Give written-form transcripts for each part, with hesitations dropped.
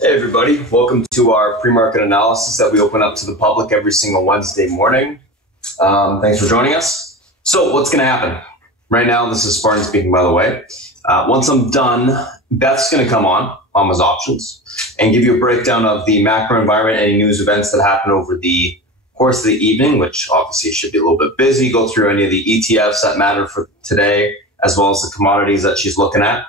Hey everybody, welcome to our pre-market analysis that we open up to the public every single Wednesday morning. Thanks for joining us. So what's going to happen? Right now, this is Spartan speaking, by the way. Once I'm done, Beth's going to come on Mama's Options and give you a breakdown of the macro environment, any news events that happen over the course of the evening, which obviously should be a little bit busy, go through any of the ETFs that matter for today, as well as the commodities that she's looking at.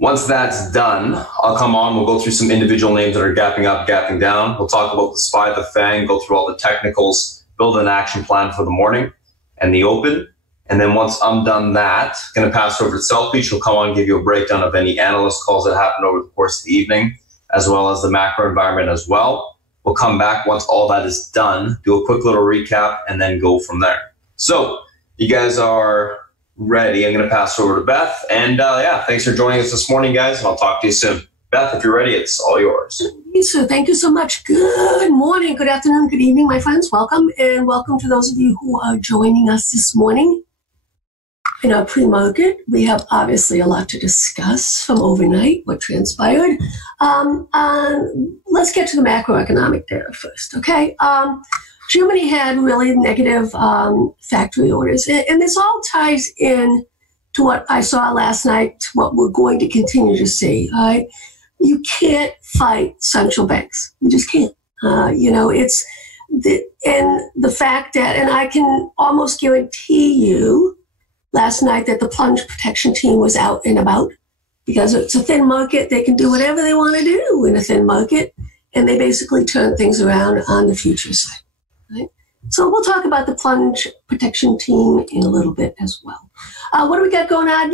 Once that's done, I'll come on, we'll go through some individual names that are gapping up, gapping down. We'll talk about the SPY, the FANG, go through all the technicals, build an action plan for the morning and the open. And then once I'm done that, going to pass over to South Beach. We'll come on and give you a breakdown of any analyst calls that happened over the course of the evening, as well as the macro environment as well. We'll come back once all that is done, do a quick little recap, and then go from there. So you guys are ready. I'm going to pass over to Beth. And thanks for joining us this morning, guys. And I'll talk to you soon. Beth, if you're ready, it's all yours. So thank you so much. Good morning, good afternoon, good evening, my friends. Welcome. And welcome to those of you who are joining us this morning. In our pre-market, we have obviously a lot to discuss from overnight, what transpired. Let's get to the macroeconomic data first, okay? Germany had really negative factory orders. And this all ties in to what I saw last night, what we're going to continue to see. Right? You can't fight central banks. You just can't. It's the fact that, and I can almost guarantee you last night that the plunge protection team was out and about because it's a thin market. They can do whatever they want to do in a thin market. And they basically turn things around on the future side. Right? So we'll talk about the plunge protection team in a little bit as well. What do we got going on?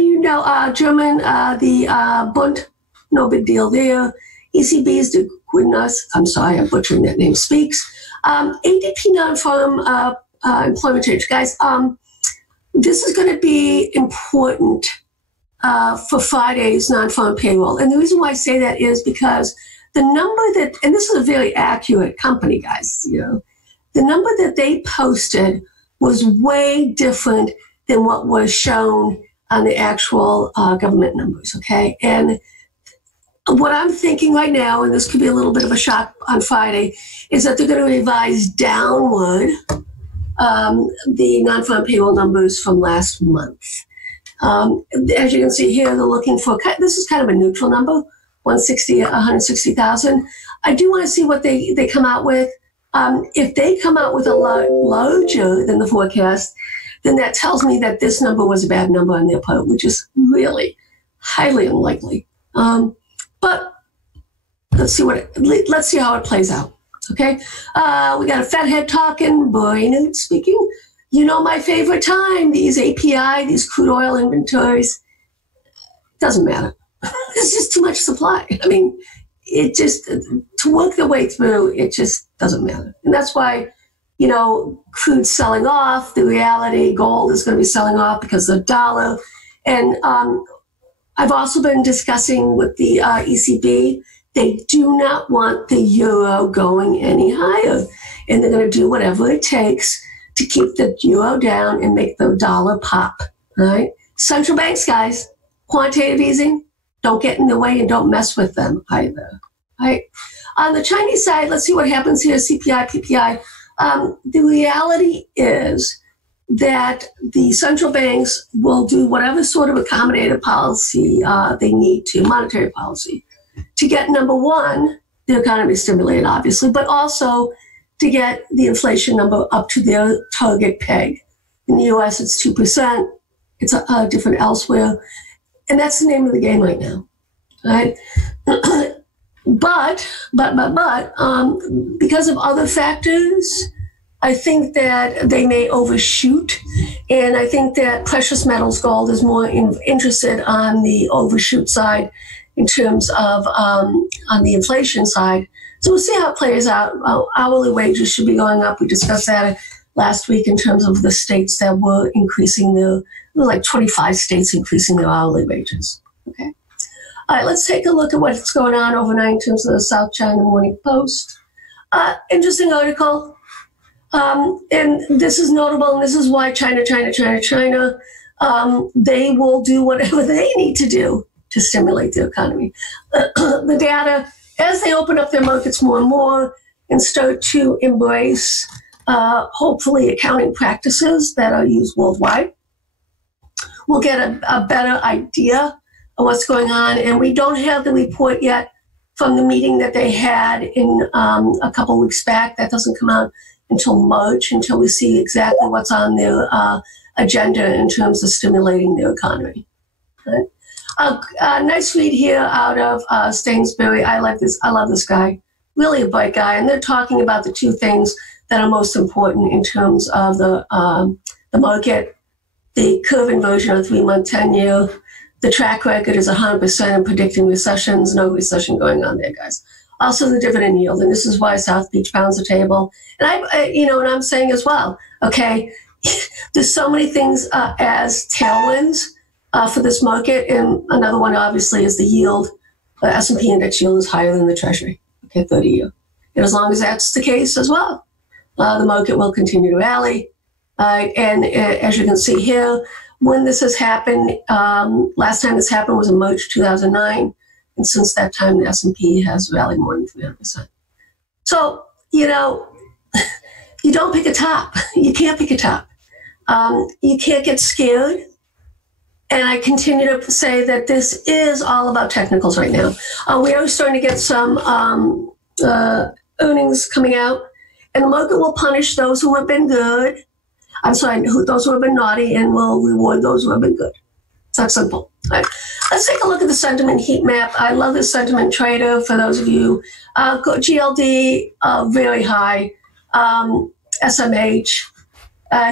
German, the Bund, no big deal there. ECB's the Goodness, I'm sorry, I'm butchering that name, speaks. ADP non-farm employment change. Guys, this is going to be important for Friday's non-farm payroll. And the reason why I say that is because the number that, and this is a very accurate company, guys, the number that they posted was way different than what was shown on the actual government numbers, okay? And what I'm thinking right now, and this could be a little bit of a shock on Friday, is that they're going to revise downward the non-farm payroll numbers from last month. As you can see here, they're looking for, this is kind of a neutral number, 160,000. I do want to see what they come out with. If they come out with a lot larger than the forecast, then that tells me that this number was a bad number on their part, which is really highly unlikely. But let's see how it plays out. Okay, we got a fat head talking, Brainerd speaking. You know my favorite time, these API, these crude oil inventories. Doesn't matter. There's just too much supply. I mean, it just, to work their way through, it just doesn't matter. And that's why, crude's selling off. The reality, gold is going to be selling off because of the dollar. And I've also been discussing with the ECB, they do not want the euro going any higher. And they're going to do whatever it takes to keep the euro down and make the dollar pop, right? Central banks, guys, quantitative easing, don't get in the way and don't mess with them either, right? On the Chinese side, let's see what happens here, CPI, PPI. The reality is that the central banks will do whatever sort of accommodative policy they need to, monetary policy, to get, number one, the economy stimulated, obviously, but also to get the inflation number up to their target peg. In the U.S., it's 2%. It's different elsewhere. And that's the name of the game right now, right? But, because of other factors, I think that they may overshoot. And I think that precious metals gold is more interested on the overshoot side in terms of on the inflation side. So we'll see how it plays out. Hourly wages should be going up. We discussed that last week in terms of the states that were increasing like 25 states increasing their hourly wages. Okay. All right, let's take a look at what's going on overnight in terms of the South China Morning Post. Interesting article. And this is notable, and this is why China, they will do whatever they need to do to stimulate the economy. The data, as they open up their markets more and more and start to embrace, hopefully, accounting practices that are used worldwide, we'll get a better idea of what's going on. And we don't have the report yet from the meeting that they had in a couple weeks back. That doesn't come out until March, until we see exactly what's on their agenda in terms of stimulating their economy. Right? A nice read here out of Stainsbury. I love this guy. Really a bright guy. And they're talking about the two things that are most important in terms of the market. The curve inversion of 3-month 10-year. The track record is 100% in predicting recessions. No recession going on there, guys. Also the dividend yield, and this is why South Beach pounds the table. And and I'm saying as well, okay, there's so many things as tailwinds for this market, and another one obviously is the yield. The S&P index yield is higher than the Treasury, okay, 30-year. And as long as that's the case as well, the market will continue to rally. And as you can see here, when this has happened, last time this happened was in March 2009. And since that time, the S&P has rallied more than 300%. So, you don't pick a top. You can't pick a top. You can't get scared. And I continue to say that this is all about technicals right now. We are starting to get some earnings coming out. And the market will punish those who have been good. Those who have been naughty, and will reward those who have been good. It's that simple. All right. Let's take a look at the sentiment heat map. I love this sentiment trader for those of you. GLD, very high. SMH.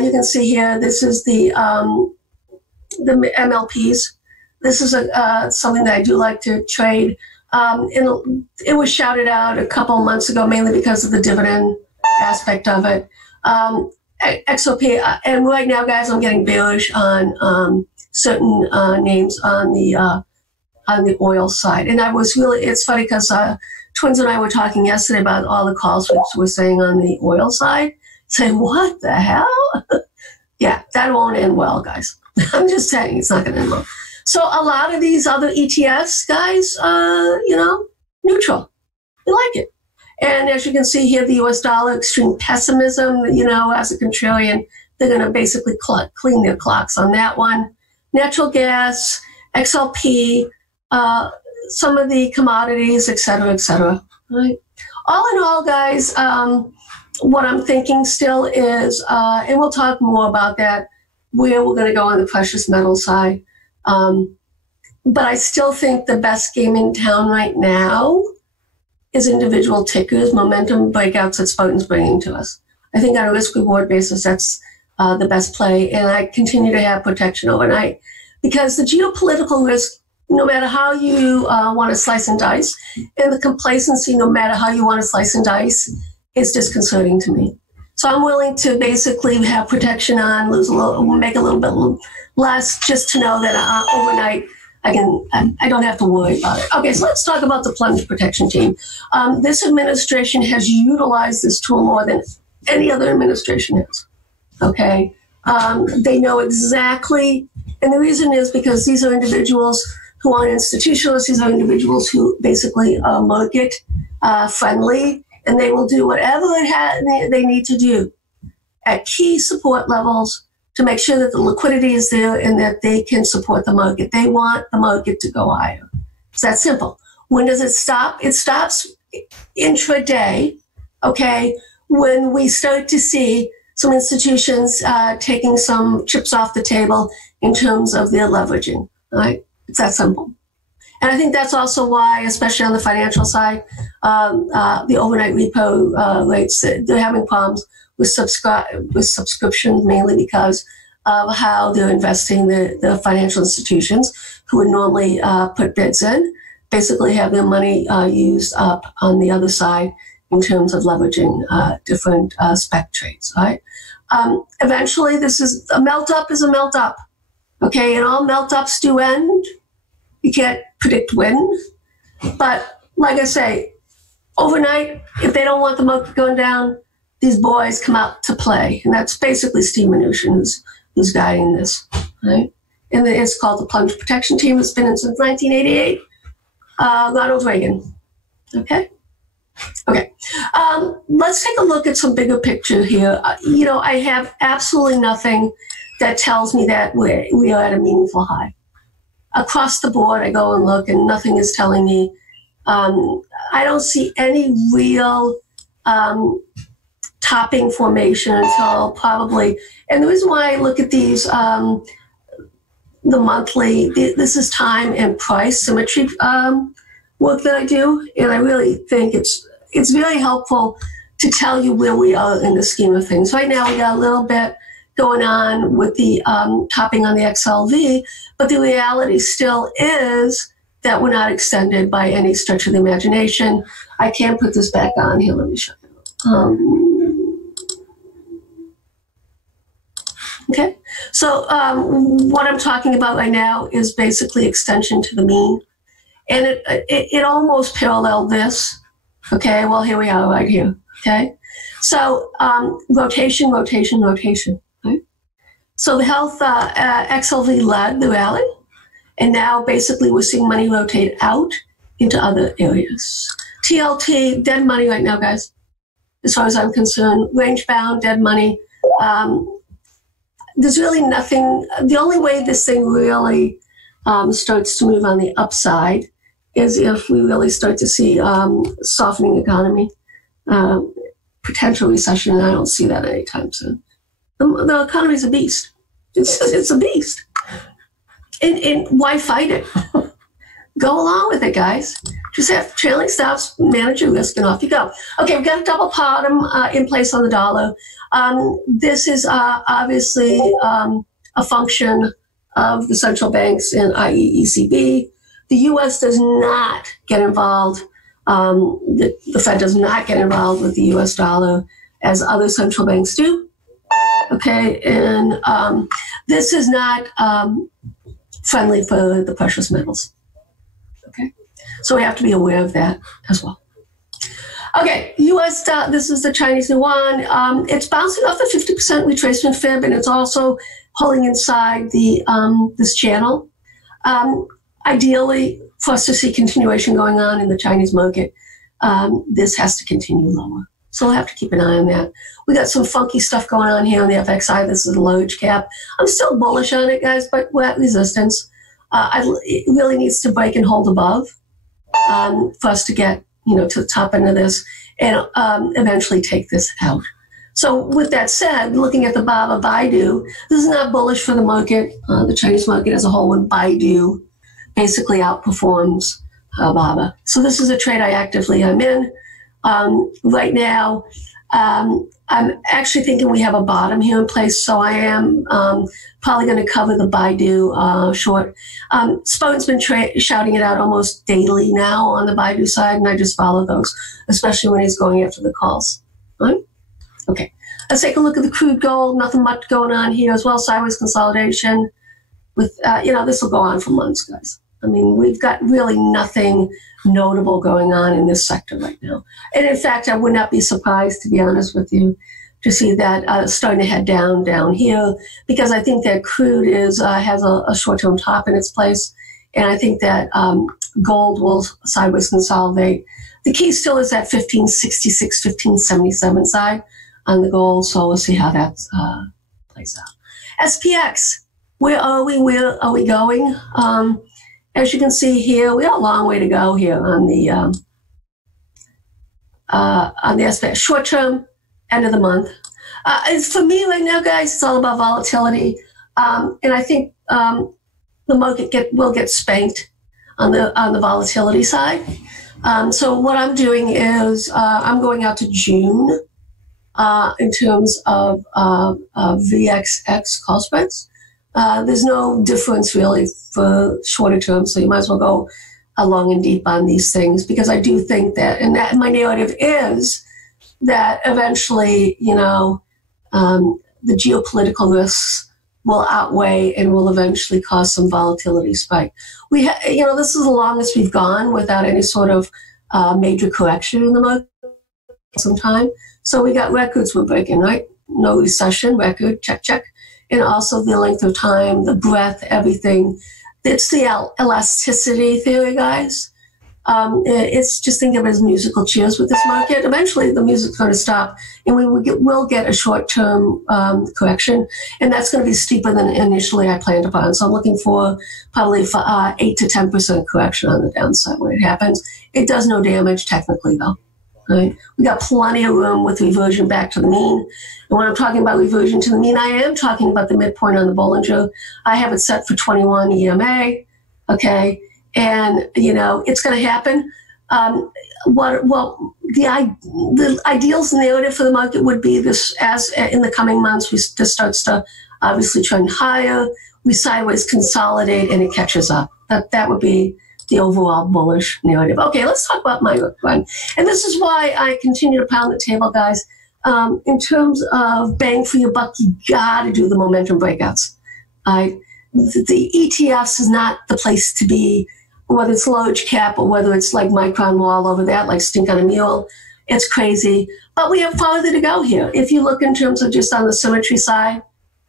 You can see here, this is the MLPs. This is something that I do like to trade. And it was shouted out a couple of months ago, mainly because of the dividend aspect of it. XOP, and right now, guys, I'm getting bearish on certain names on the oil side. And it's funny because Twins and I were talking yesterday about all the calls we're saying on the oil side, saying, what the hell? Yeah, that won't end well, guys. I'm just saying it's not going to end well. So a lot of these other ETFs, guys, neutral. We like it. And as you can see here, the US dollar, extreme pessimism, as a contrarian, they're going to basically clean their clocks on that one. Natural gas, XLP, some of the commodities, et cetera, et cetera. Right? All in all, guys, what I'm thinking still is, and we'll talk more about that, where we're going to go on the precious metal side. But I still think the best game in town right now is individual tickers, momentum breakouts that Spartan's bringing to us. I think on a risk-reward basis, that's the best play. And I continue to have protection overnight because the geopolitical risk, no matter how you want to slice and dice, and the complacency, no matter how you want to slice and dice, is disconcerting to me. So I'm willing to basically have protection on, make a little bit less, just to know that overnight I don't have to worry about it. Okay, so let's talk about the plunge protection team. This administration has utilized this tool more than any other administration has. Okay, they know exactly, and the reason is because these are individuals who aren't institutionalists. These are individuals who basically are market friendly, and they will do whatever they need to do at key support levels to make sure that the liquidity is there and that they can support the market. They want the market to go higher. It's that simple. When does it stop? It stops intraday, okay, when we start to see some institutions taking some chips off the table in terms of their leveraging, right? It's that simple. And I think that's also why, especially on the financial side, the overnight repo rates, they're having problems with subscriptions, mainly because of how they're investing. The financial institutions who would normally put bids in basically have their money used up on the other side in terms of leveraging different spec trades, right? Eventually, a melt-up is a melt-up, okay? And all melt-ups do end. You can't predict when. But like I say, overnight, if they don't want the market going down, these boys come out to play. And that's basically Steve Mnuchin who's guiding this, right? and it's called the Plunge Protection Team. It's been in since 1988. Ronald Reagan. Okay. Let's take a look at some bigger picture here. I have absolutely nothing that tells me that we are at a meaningful high. Across the board, I go and look, and nothing is telling me. I don't see any real topping formation until probably, and the reason why I look at these, the monthly, this is time and price symmetry work that I do, and I really think it's very helpful to tell you where we are in the scheme of things. Right now, we got a little bit going on with the topping on the XLV, but the reality still is that we're not extended by any stretch of the imagination. I can put this back on here. Let me show you. Okay, so what I'm talking about right now is basically extension to the mean. And it almost paralleled this. Okay, well, here we are right here. Okay, so rotation. Right? So the health XLV led the rally. And now basically we're seeing money rotate out into other areas. TLT, dead money right now, guys, as far as I'm concerned. Range bound, dead money. There's really nothing. The only way this thing really starts to move on the upside is if we really start to see softening economy, potential recession, and I don't see that anytime soon. The economy's a beast. It's a beast. And why fight it? Go along with it, guys. Just have trailing stops, manage your risk, and off you go. Okay, we've got a double bottom in place on the dollar. This is obviously a function of the central banks, and i.e. ECB. The U.S. does not get involved. The Fed does not get involved with the U.S. dollar as other central banks do. Okay, and this is not friendly for the precious metals. Okay, so we have to be aware of that as well. Okay, U.S. This is the Chinese yuan. It's bouncing off the 50% retracement fib, and it's also holding inside the this channel. Ideally, for us to see continuation going on in the Chinese market, this has to continue lower. So we'll have to keep an eye on that. We got some funky stuff going on here on the FX side. This is a large cap. I'm still bullish on it, guys, but we're at resistance. It really needs to break and hold above for us to get to the top end of this and eventually take this out. So with that said, looking at the BABA Baidu, this is not bullish for the market, the Chinese market as a whole, when Baidu basically outperforms BABA. So this is a trade I actively am in. Right now, I'm actually thinking we have a bottom here in place, so I am probably going to cover the Baidu short. Spartan's been shouting it out almost daily now on the Baidu side, and I just follow those, especially when he's going after the calls. All right? Okay, let's take a look at the crude gold. Nothing much going on here as well. Sideways consolidation. With this will go on for months, guys. I mean, we've got really nothing notable going on in this sector right now. And in fact, I would not be surprised, to be honest with you, to see that starting to head down here, because I think that crude has a short-term top in its place. And I think that gold will sideways consolidate. The key still is that 1566, 1577 side on the gold. So we'll see how that plays out. SPX, where are we? Where are we going? As you can see here, we have a long way to go here on the SPX. Short term, end of the month. For me right now, guys, it's all about volatility, and I think the market will get spanked on the volatility side. So what I'm doing is I'm going out to June in terms of VXX call spreads. There's no difference really for shorter term, so you might as well go long and deep on these things, because I do think that, and that my narrative is that eventually, the geopolitical risks will outweigh and will eventually cause some volatility spike. This is the longest we've gone without any sort of major correction in the market some time. So we got records we're breaking, right? No recession, record, check. and also the length of time, the breadth, everything. It's the elasticity theory, guys. It's just think of it as musical chairs with this market. Eventually, the music's going to stop, and will get a short-term correction, and that's going to be steeper than initially I planned upon. So I'm looking for probably 8 to 10% correction on the downside when it happens. It does no damage technically, though. Right? We got plenty of room with reversion back to the mean. And when I'm talking about reversion to the mean, I am talking about the midpoint on the Bollinger. I have it set for 21 EMA. Okay. And, it's going to happen. The ideals narrative for the market would be this: as in the coming months, this starts to obviously trend higher. We sideways consolidate and it catches up. That would be the overall bullish narrative. Okay, let's talk about my run. And this is why I continue to pound the table, guys. In terms of bang for your buck, you got to do the momentum breakouts. The ETFs is not the place to be, whether it's large cap or whether it's like Micron wall over that, like stink on a mule. It's crazy. But we have farther to go here. If you look in terms of just on the symmetry side,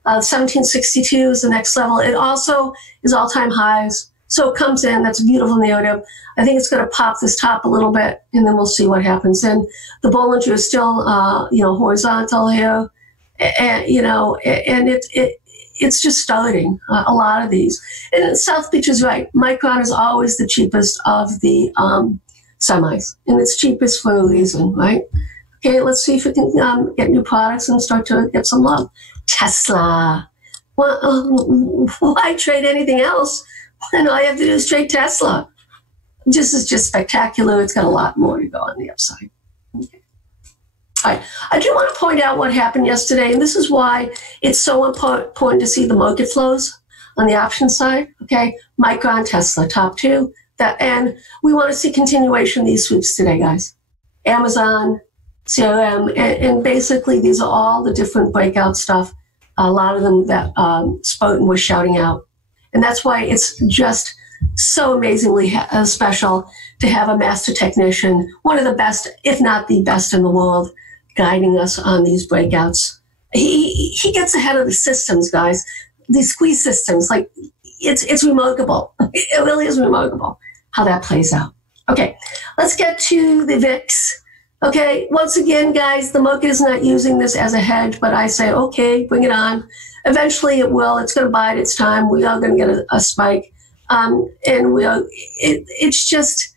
1762 is the next level. It also is all-time highs. So it comes in. That's a beautiful narrative. I think it's going to pop this top a little bit, and then we'll see what happens. And the Bollinger is still, horizontal here, and it's just starting a lot of these. And South Beach is right. Micron is always the cheapest of the semis, and it's cheapest for a reason, right? Okay, let's see if we can get new products and start to get some love. Tesla. Well, why trade anything else? And all you have to do is trade Tesla. This is just spectacular. It's got a lot more to go on the upside. Okay. All right. I do want to point out what happened yesterday, and this is why it's so important to see the market flows on the option side. Okay, Micron, Tesla, top two. And we want to see continuation of these sweeps today, guys. Amazon, CRM, and basically these are all the different breakout stuff. A lot of them that Spartan was shouting out. And that's why it's just so amazingly special to have a master technician, one of the best, if not the best in the world, guiding us on these breakouts. He gets ahead of the systems, guys. These squeeze systems, like it's remarkable. It really is remarkable how that plays out. Okay, let's get to the VIX. Okay, once again, guys, the market is not using this as a hedge, but I say, okay, bring it on. Eventually it will. It's going to bide its time. We are going to get a spike. And it's just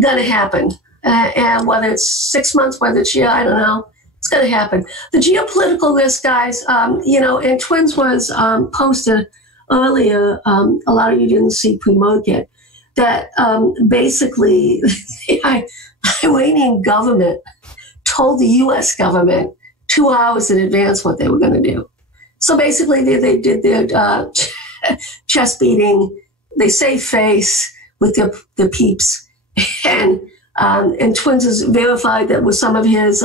going to happen. And whether it's 6 months, whether it's a year, I don't know. It's going to happen. The geopolitical risk, guys, and Twins was posted earlier, a lot of you didn't see pre-market, that basically the Iranian government told the U.S. government 2 hours in advance what they were going to do. So basically they did their chest beating. They saved face with their peeps. And Twins has verified that with some of his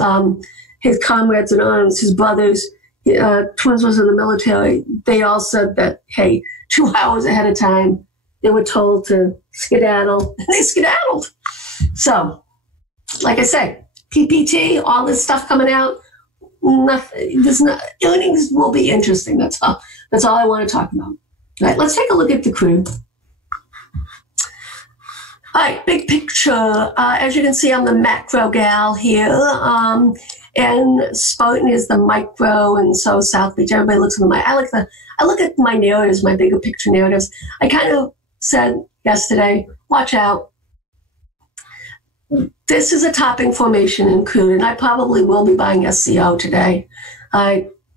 comrades in arms, his brothers, Twins was in the military, they all said that, hey, 2 hours ahead of time, they were told to skedaddle, and they skedaddled. So, like I said, PPT, all this stuff coming out, earnings will be interesting. That's all I want to talk about. All right, let's take a look at the crude. All right, big picture. As you can see, I'm the macro gal here. And Spartan is the micro, and so South Beach. Everybody looks at I look at my narratives, my bigger picture narratives. I kind of said yesterday, watch out. This is a topping formation in crude, and I probably will be buying SCO today.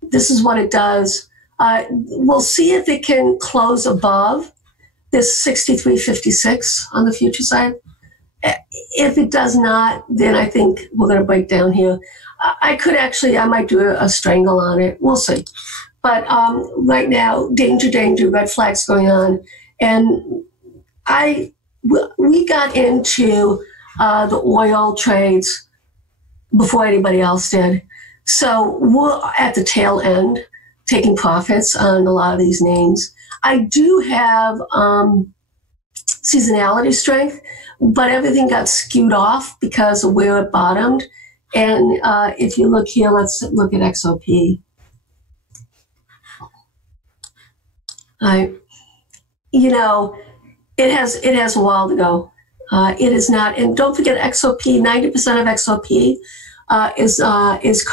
This is what it does. We'll see if it can close above this 63.56 on the future side. If it does not, then I think we're going to break down here. I might do a strangle on it. We'll see. But right now, danger, red flags going on. And we got into the oil trades before anybody else did. So we're at the tail end, taking profits on a lot of these names. I do have seasonality strength, but everything got skewed off because of where it bottomed. And if you look here, let's look at XOP. You know, it has a while to go. It is not, and don't forget XOP. 90% of XOP is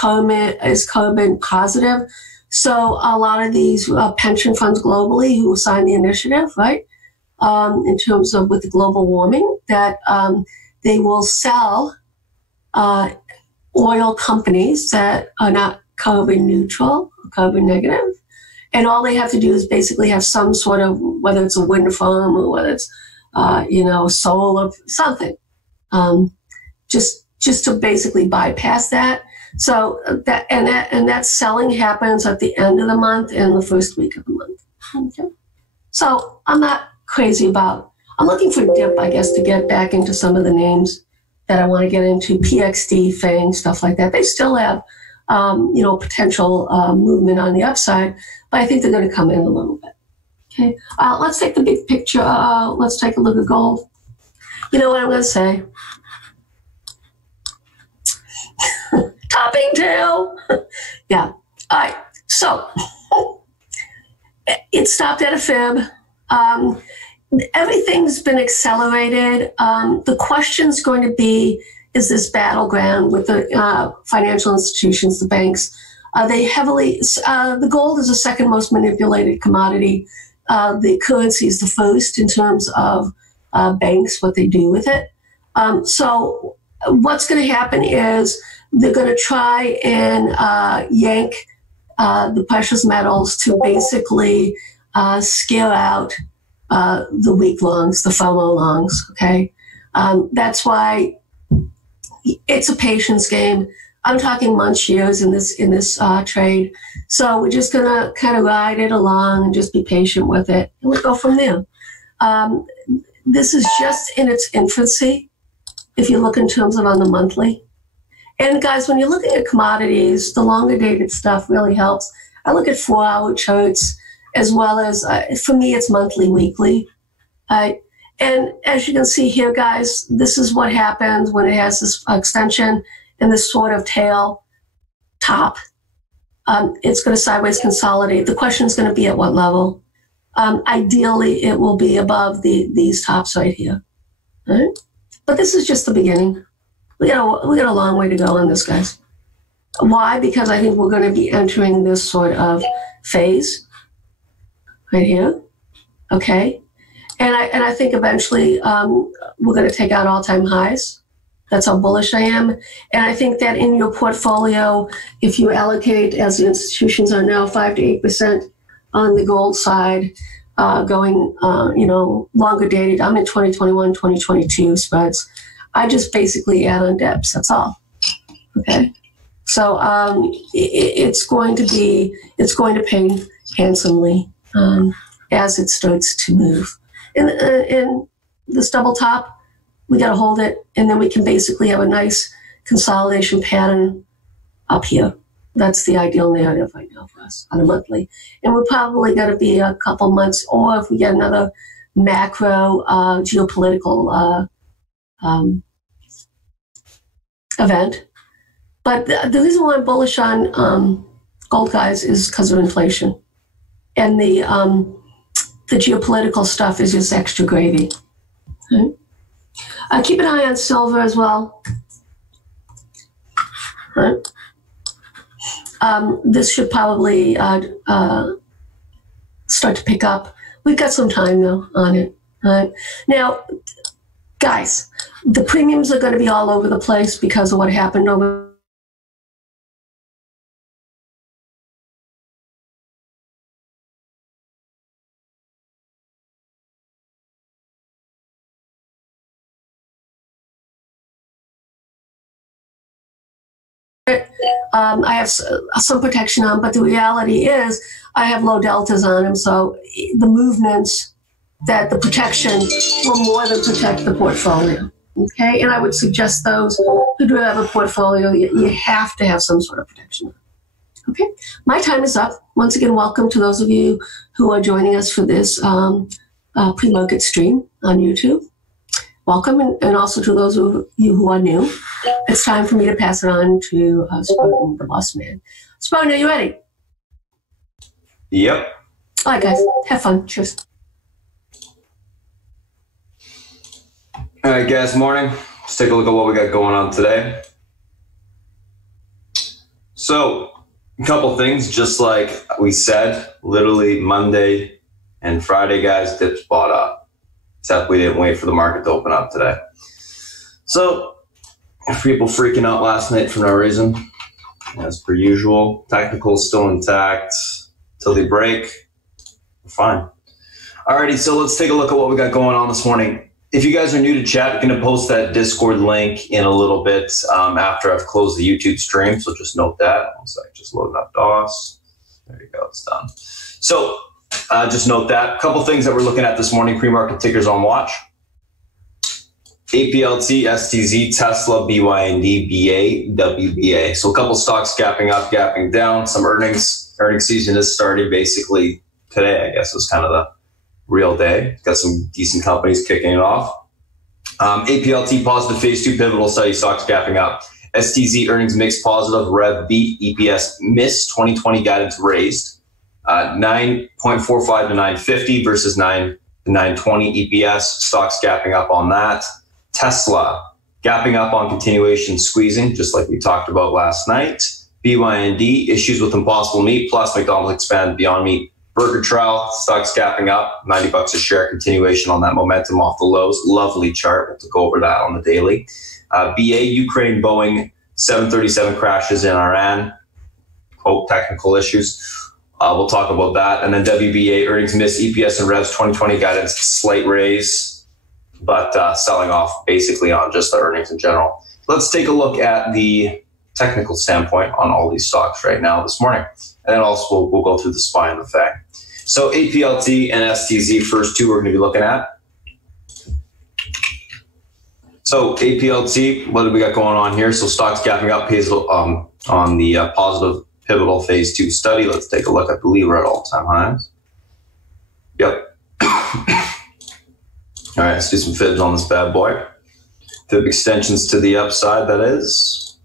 carbon positive. So a lot of these pension funds globally who signed the initiative, right, in terms of with the global warming, that they will sell oil companies that are not carbon neutral, or carbon negative. And all they have to do is basically have some sort of, whether it's a wind farm or whether it's, solar, something, just to basically bypass that. So that selling happens at the end of the month and the first week of the month. Okay. So I'm not crazy about, I'm looking for a dip, I guess, to get back into some of the names that I want to get into, PXD, FANG, stuff like that. They still have, potential movement on the upside, but I think they're going to come in a little bit. Okay, let's take the big picture. Let's take a look at gold. You know what I'm going to say? Topping tail. Yeah. All right. So it stopped at a fib. Everything's been accelerated. The question's going to be, is this battleground with the financial institutions, the banks? They heavily, the gold is the second most manipulated commodity. The currency is the first in terms of banks, what they do with it. So what's going to happen is they're going to try and yank the precious metals to basically scale out the weak longs, the FOMO longs, okay? That's why it's a patience game. I'm talking months, years in this trade. So we're just going to kind of ride it along and just be patient with it. And we'll go from there. This is just in its infancy, if you look in terms of on the monthly. And guys, when you're looking at commodities, the longer dated stuff really helps. I look at 4-hour charts as well as, for me, it's monthly, weekly. And as you can see here, guys, this is what happens when it has this extension and this sort of tail top. It's going to sideways consolidate. The question is going to be at what level. Ideally, it will be above these tops right here. Right? But this is just the beginning. We got a long way to go on this, guys. Why? Because I think we're going to be entering this sort of phase right here. Okay. And I think eventually we're going to take out all-time highs. That's how bullish I am. And I think that in your portfolio, if you allocate, as the institutions are now, 5 to 8% on the gold side, going, longer dated, I'm in 2021, 2022 spreads. I just basically add on dips. That's all. Okay. So it's going to pay handsomely as it starts to move. In this double top, we got to hold it, and then we can basically have a nice consolidation pattern up here. That's the ideal narrative right now for us on a monthly. And we're probably going to be a couple months, or if we get another macro geopolitical event. But the reason why I'm bullish on gold, guys, is because of inflation. And the geopolitical stuff is just extra gravy. Okay? Keep an eye on silver as well. Right? This should probably start to pick up. We've got some time, though, on it. Right? Now, guys, the premiums are going to be all over the place because of what happened over I have some protection on, but the reality is I have low deltas on them, so the movements that the protection will more than protect the portfolio. Okay, and I would suggest those who do have a portfolio, you have to have some sort of protection. Okay, my time is up. Once again, welcome to those of you who are joining us for this pre-market stream on YouTube. Welcome, and also to those of you who are new. It's time for me to pass it on to Spartan, the boss man. Spartan, are you ready? Yep. All right, guys. Have fun. Cheers. All right, guys, morning. Let's take a look at what we got going on today. So, a couple things, just like we said, literally Monday and Friday, guys, dips bought up. Except we didn't wait for the market to open up today. So, people freaking out last night for no reason, as per usual. Technical's still intact till they break. We're fine. Alrighty, so let's take a look at what we got going on this morning. If you guys are new to chat, I'm going to post that Discord link in a little bit after I've closed the YouTube stream. So just note that. One sec, just loading up DOS. There you go, it's done. So just note that. A couple things that we're looking at this morning, pre-market tickers on watch. APLT, STZ, Tesla, BYND, BA, WBA. So a couple stocks gapping up, gapping down. Some earnings. Earnings season is starting basically today, I guess, is kind of the real day. Got some decent companies kicking it off. APLT positive phase 2 pivotal study stocks gapping up. STZ earnings mixed positive, rev beat, EPS missed, 2020 guidance raised. 9.45 to 950 versus 9 to 920 EPS. Stocks gapping up on that. Tesla gapping up on continuation squeezing, just like we talked about last night. BYND issues with Impossible Meat plus McDonald's expand Beyond Meat burger trial. Stocks gapping up, $90 a share, continuation on that momentum off the lows. Lovely chart. We'll go over that on the daily. BA, Ukraine, Boeing, 737 crashes in Iran. Quote, technical issues. We'll talk about that. And then WBA, earnings miss, EPS and revs, 2020 guidance, slight raise, but selling off basically on just the earnings in general. Let's take a look at the technical standpoint on all these stocks right now this morning. And then also we'll go through the SPY and the FANG. So APLT and STZ, first two we're going to be looking at. So APLT, what do we got going on here? So stocks gapping up on the positive pivotal phase 2 study. Let's take a look. I believe we're at all-time highs. Yep. All right, let's do some fibs on this bad boy. Fib extensions to the upside, that is.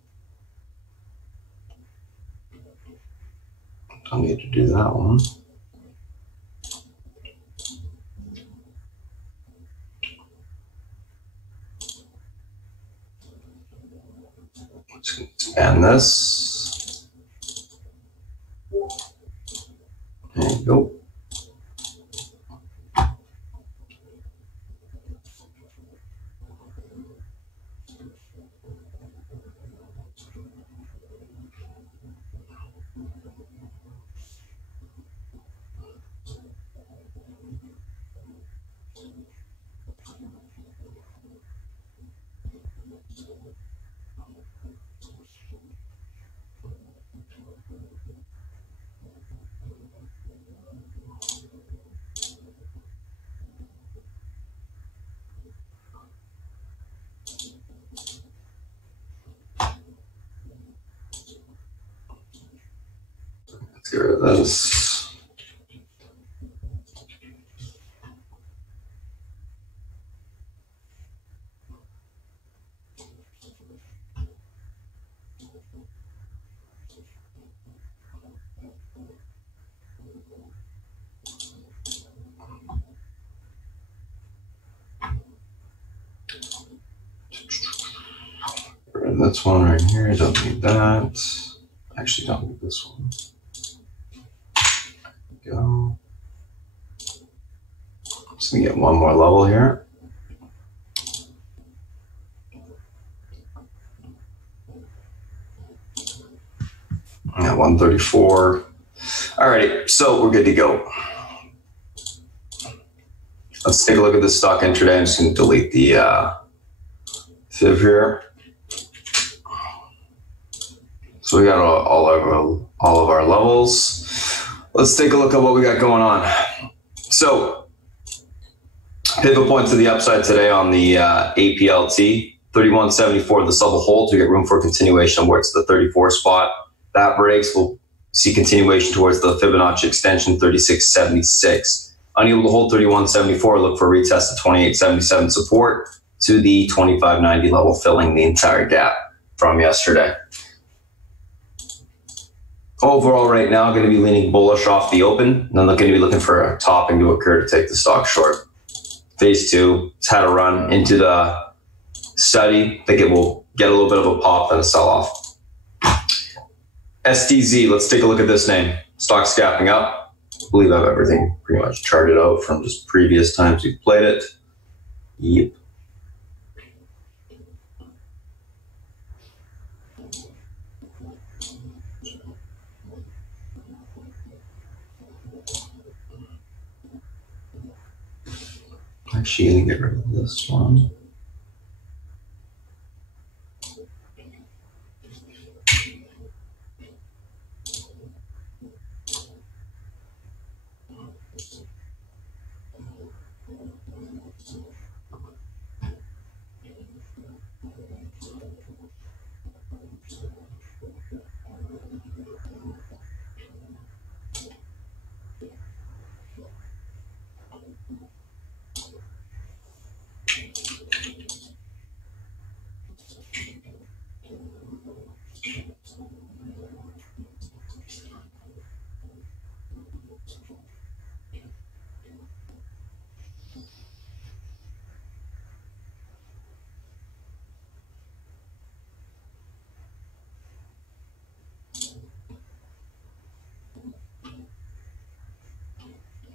Don't need to do that one. Let's expand this. There you go. Let's get rid of this. This one right here, don't need that. Actually, don't need this one. There we go. Just gonna get one more level here. Yeah, 134. Alrighty, so we're good to go. Let's take a look at this stock intraday. I'm just gonna delete the fib here. So we got all of our levels. Let's take a look at what we got going on. So pivot point to the upside today on the APLT, 31.74, the sub holds. We get room for continuation towards the 34 spot. That breaks, we'll see continuation towards the Fibonacci extension, 36.76. Unable to hold 31.74, look for a retest of 28.77 support to the 25.90 level, filling the entire gap from yesterday. Overall, right now, going to be leaning bullish off the open, and then they're going to be looking for a topping to occur to take the stock short. Phase 2, it's had a run into the study. I think it will get a little bit of a pop and a sell-off. STZ, let's take a look at this name. Stock's gapping up. I believe I have everything pretty much charted out from just previous times we've played it. Yep. Actually, going to get rid of this one.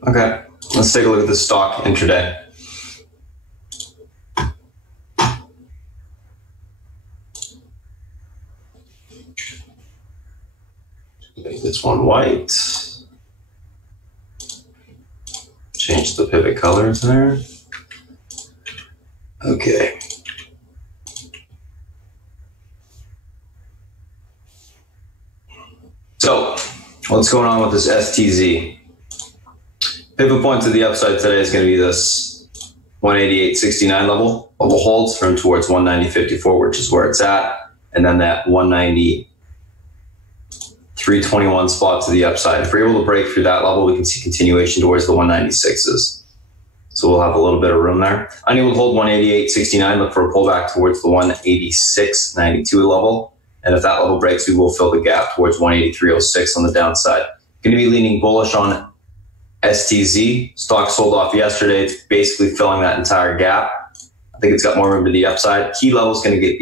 Okay, let's take a look at the stock intraday. Make this one white. Change the pivot colors there. Okay. So, what's going on with this STZ? Pivot point to the upside today is going to be this 188.69 level. Level holds from towards 190.54, which is where it's at. And then that 190.321 spot to the upside. If we're able to break through that level, we can see continuation towards the 196s. So we'll have a little bit of room there. Unable to hold 188.69, look for a pullback towards the 186.92 level. And if that level breaks, we will fill the gap towards 183.06 on the downside. Going to be leaning bullish on STZ. Stock sold off yesterday. It's basically filling that entire gap. I think it's got more room to the upside. Key level is going to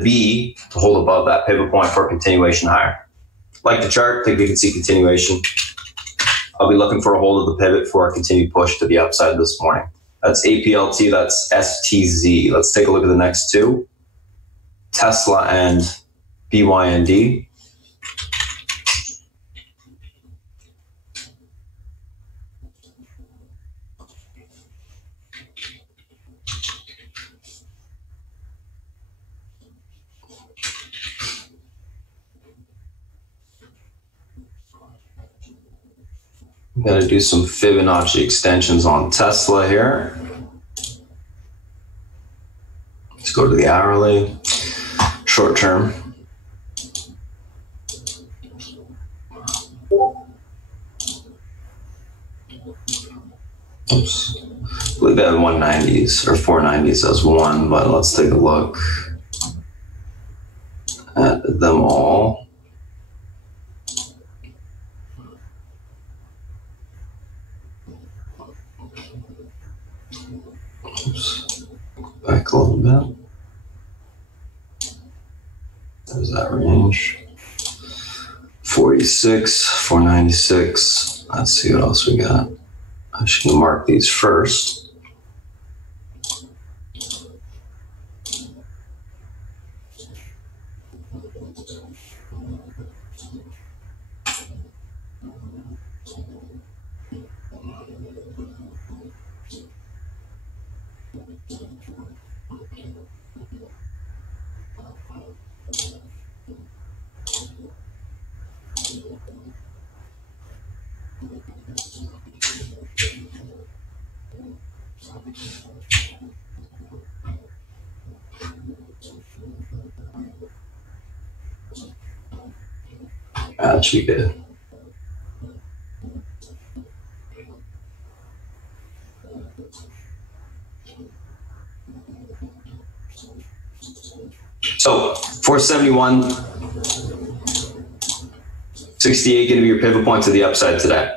be to hold above that pivot point for a continuation higher. Like the chart, I think we can see continuation. I'll be looking for a hold of the pivot for a continued push to the upside this morning. That's APLT, that's STZ. Let's take a look at the next two. Tesla and BYND. I'm going to do some Fibonacci extensions on Tesla here. Let's go to the hourly, short term. Oops. I believe they have 190s or 490s as one, but let's take a look at them all. Oops. Back a little bit. There's that range. 46, 496. Let's see what else we got. I should mark these first. That should be good. So 471 68 going to be your pivot point to the upside today.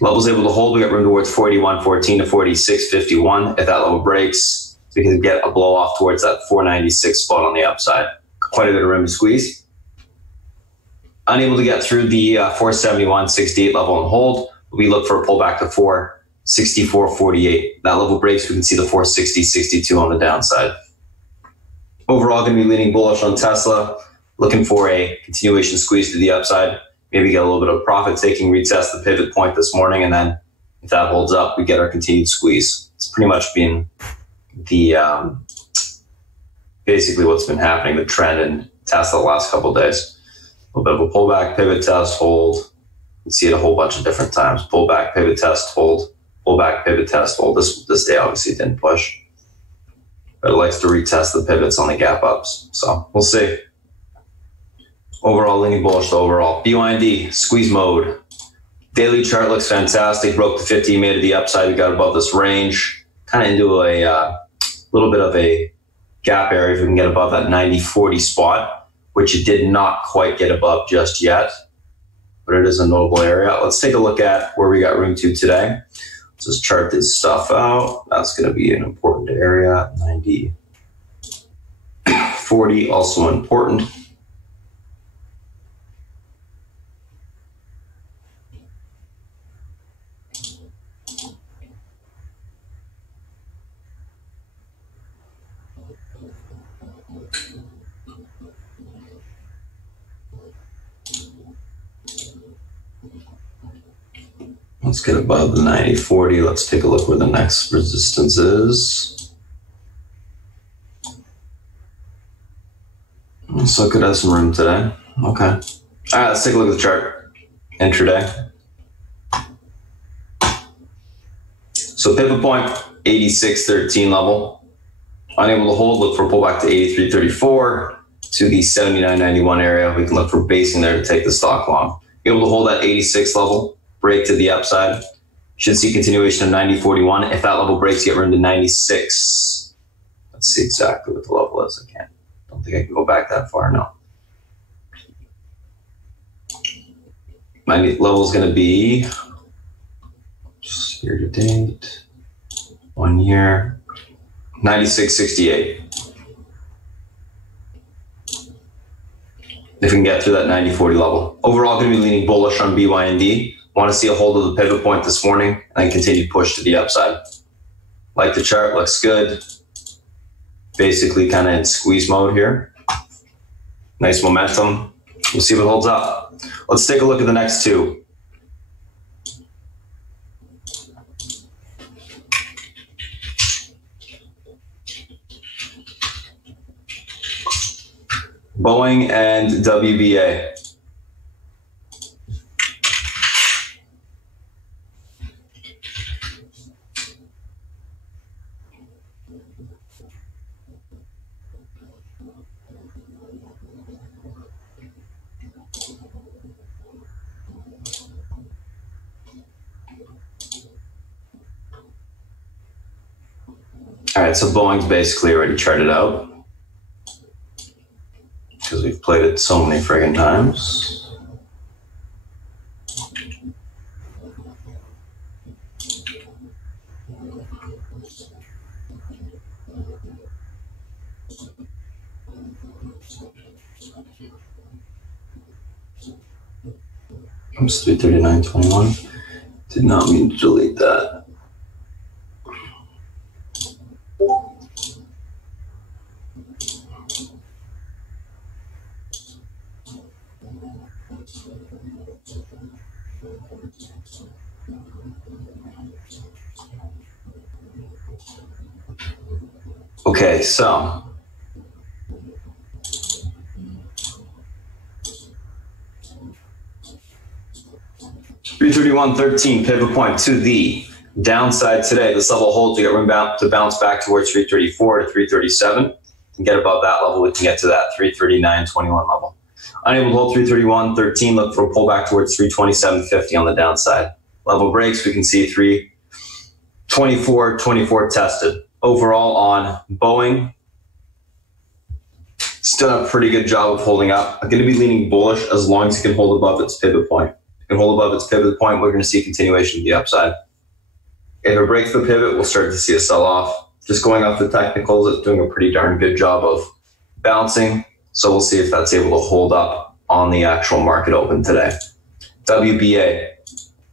Levels able to hold, we got room towards 41.14 to 46.51. If that level breaks, we can get a blow off towards that 496 spot on the upside. Quite a bit of room to squeeze. Unable to get through the 471.68 level and hold, we look for a pullback to 464.48. That level breaks, we can see the 460.62 on the downside. Overall, going to be leaning bullish on Tesla, looking for a continuation squeeze to the upside. Maybe get a little bit of profit taking, retest the pivot point this morning, and then if that holds up, we get our continued squeeze. It's pretty much been the basically what's been happening, the trend in Tesla the last couple of days. A little bit of a pullback, pivot test, hold. You see it a whole bunch of different times. Pullback, pivot test, hold. Pullback, pivot test, hold. This day obviously didn't push, but it likes to retest the pivots on the gap ups. So we'll see. Overall, leaning bullish to overall. BYND, squeeze mode. Daily chart looks fantastic. Broke the 50, made it the upside. We got above this range, kind of into a little bit of a gap area if we can get above that 90.40 spot, which it did not quite get above just yet, but it is a notable area. Let's take a look at where we got room to today. Let's just chart this stuff out. That's going to be an important area. 90.40, also important. Let's get above the 90.40. Let's take a look where the next resistance is. So it could have some room today. Okay. All right, let's take a look at the chart. Intraday. So pivot point, 86.13 level. Unable to hold, look for a pullback to 83.34 to the 79.91 area. We can look for basing there to take the stock long. Able to hold that 86 level. Break to the upside. Should see continuation of 90.41. If that level breaks, get room to 96. Let's see exactly what the level is. Don't think I can go back that far, no. My level is going to be year to date, 1 year, 96.68. If we can get through that 90.40 level. Overall, going to be leaning bullish on BYND. Want to see a hold of the pivot point this morning and continue push to the upside. Like the chart, looks good. Basically kind of in squeeze mode here. Nice momentum. We'll see what holds up. Let's take a look at the next two. Boeing and WBA. All right, so Boeing's basically already charted out because we've played it so many friggin' times. Oops, 339.21. Did not mean to delete that. Okay, so $331.13 pivot point to the downside today. This level holds. We get room to bounce back towards 334 to 337 and get above that level. We can get to that 339.21 level. Unable to hold 331.13. Look for a pullback towards 327.50 on the downside. Level breaks. We can see 324.24 tested. Overall on Boeing, It's done a pretty good job of holding up. I'm going to be leaning bullish as long as it can hold above its pivot point. If it can hold above its pivot point, we're going to see a continuation of the upside. If it breaks the pivot, we'll start to see a sell-off. Just going off the technicals, it's doing a pretty darn good job of bouncing. So we'll see if that's able to hold up on the actual market open today. WBA,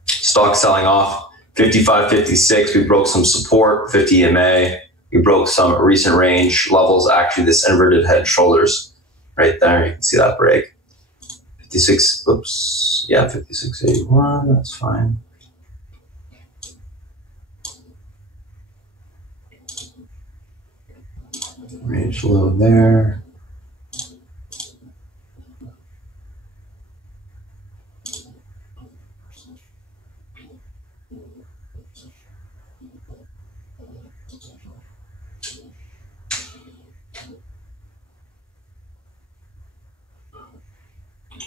stock selling off, 55.56. We broke some support, 50 EMA. We broke some recent range levels. Actually, this inverted head shoulders right there. You can see that break. 56, oops. Yeah, 56.81. That's fine. Range low there.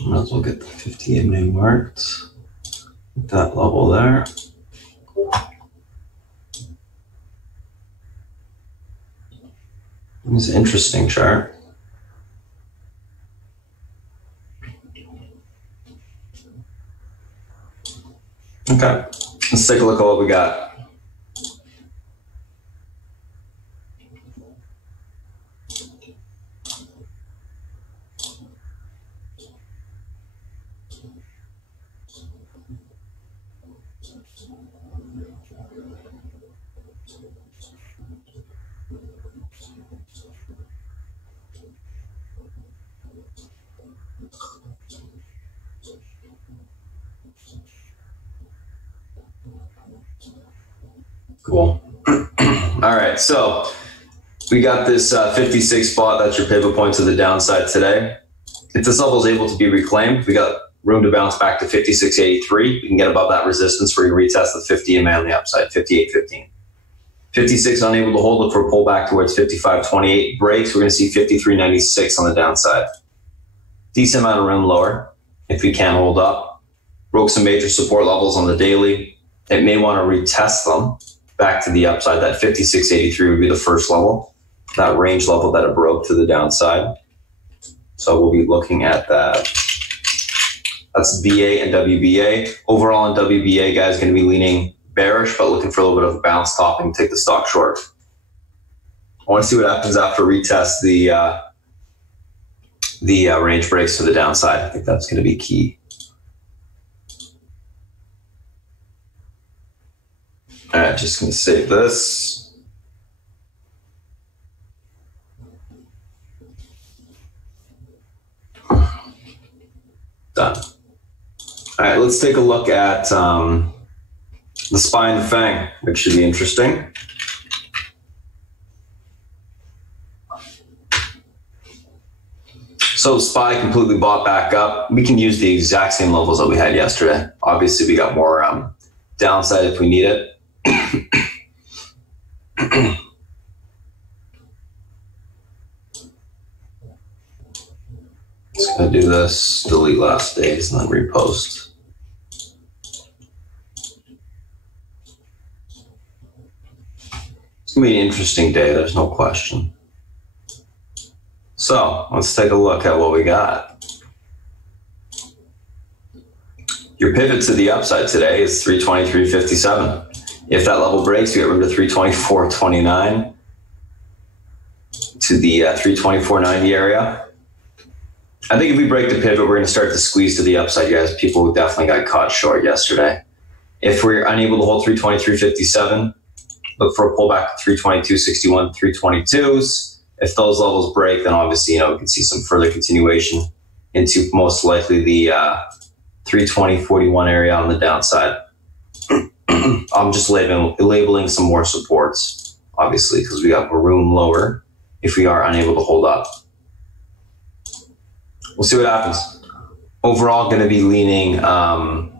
Might as well get the 50 EMA marked at that level there. It's an interesting chart. Okay, let's take a look at what we got. Cool. All right, so we got this 56 spot. That's your pivot point to the downside today. If this level is able to be reclaimed, we got room to bounce back to 56.83. We can get above that resistance where you retest the 50 EMA on the upside, 58.15. 56 unable to hold, look for a pullback towards 55.28. Breaks, we're going to see 53.96 on the downside. Decent amount of room lower if we can hold up. Broke some major support levels on the daily. It may want to retest them back to the upside. That 56.83 would be the first level, that range level that it broke to the downside. So we'll be looking at that. That's VA and WBA. Overall in WBA, guys, going to be leaning bearish, but looking for a little bit of a bounce topping, take the stock short. I want to see what happens after retest the range breaks to the downside. I think that's going to be key. All right, just going to save this. Done. All right, let's take a look at the SPY and the FANG, which should be interesting. So SPY completely bought back up. We can use the exact same levels that we had yesterday. Obviously, we got more downside if we need it. Just gonna do this, delete last days, and then repost. It's gonna be an interesting day, there's no question. So let's take a look at what we got. Your pivot to the upside today is 323.57. If that level breaks, you get room to 324.29 to the 324.90 area. I think if we break the pivot, we're going to start to squeeze to the upside, guys. People definitely got caught short yesterday. If we're unable to hold 323.57, look for a pullback to 322.61, 322s. If those levels break, then obviously, we can see some further continuation into most likely the 320.41 area on the downside. I'm just labeling some more supports, obviously, because we got room lower if we are unable to hold up. We'll see what happens. Overall, going to be leaning, I'm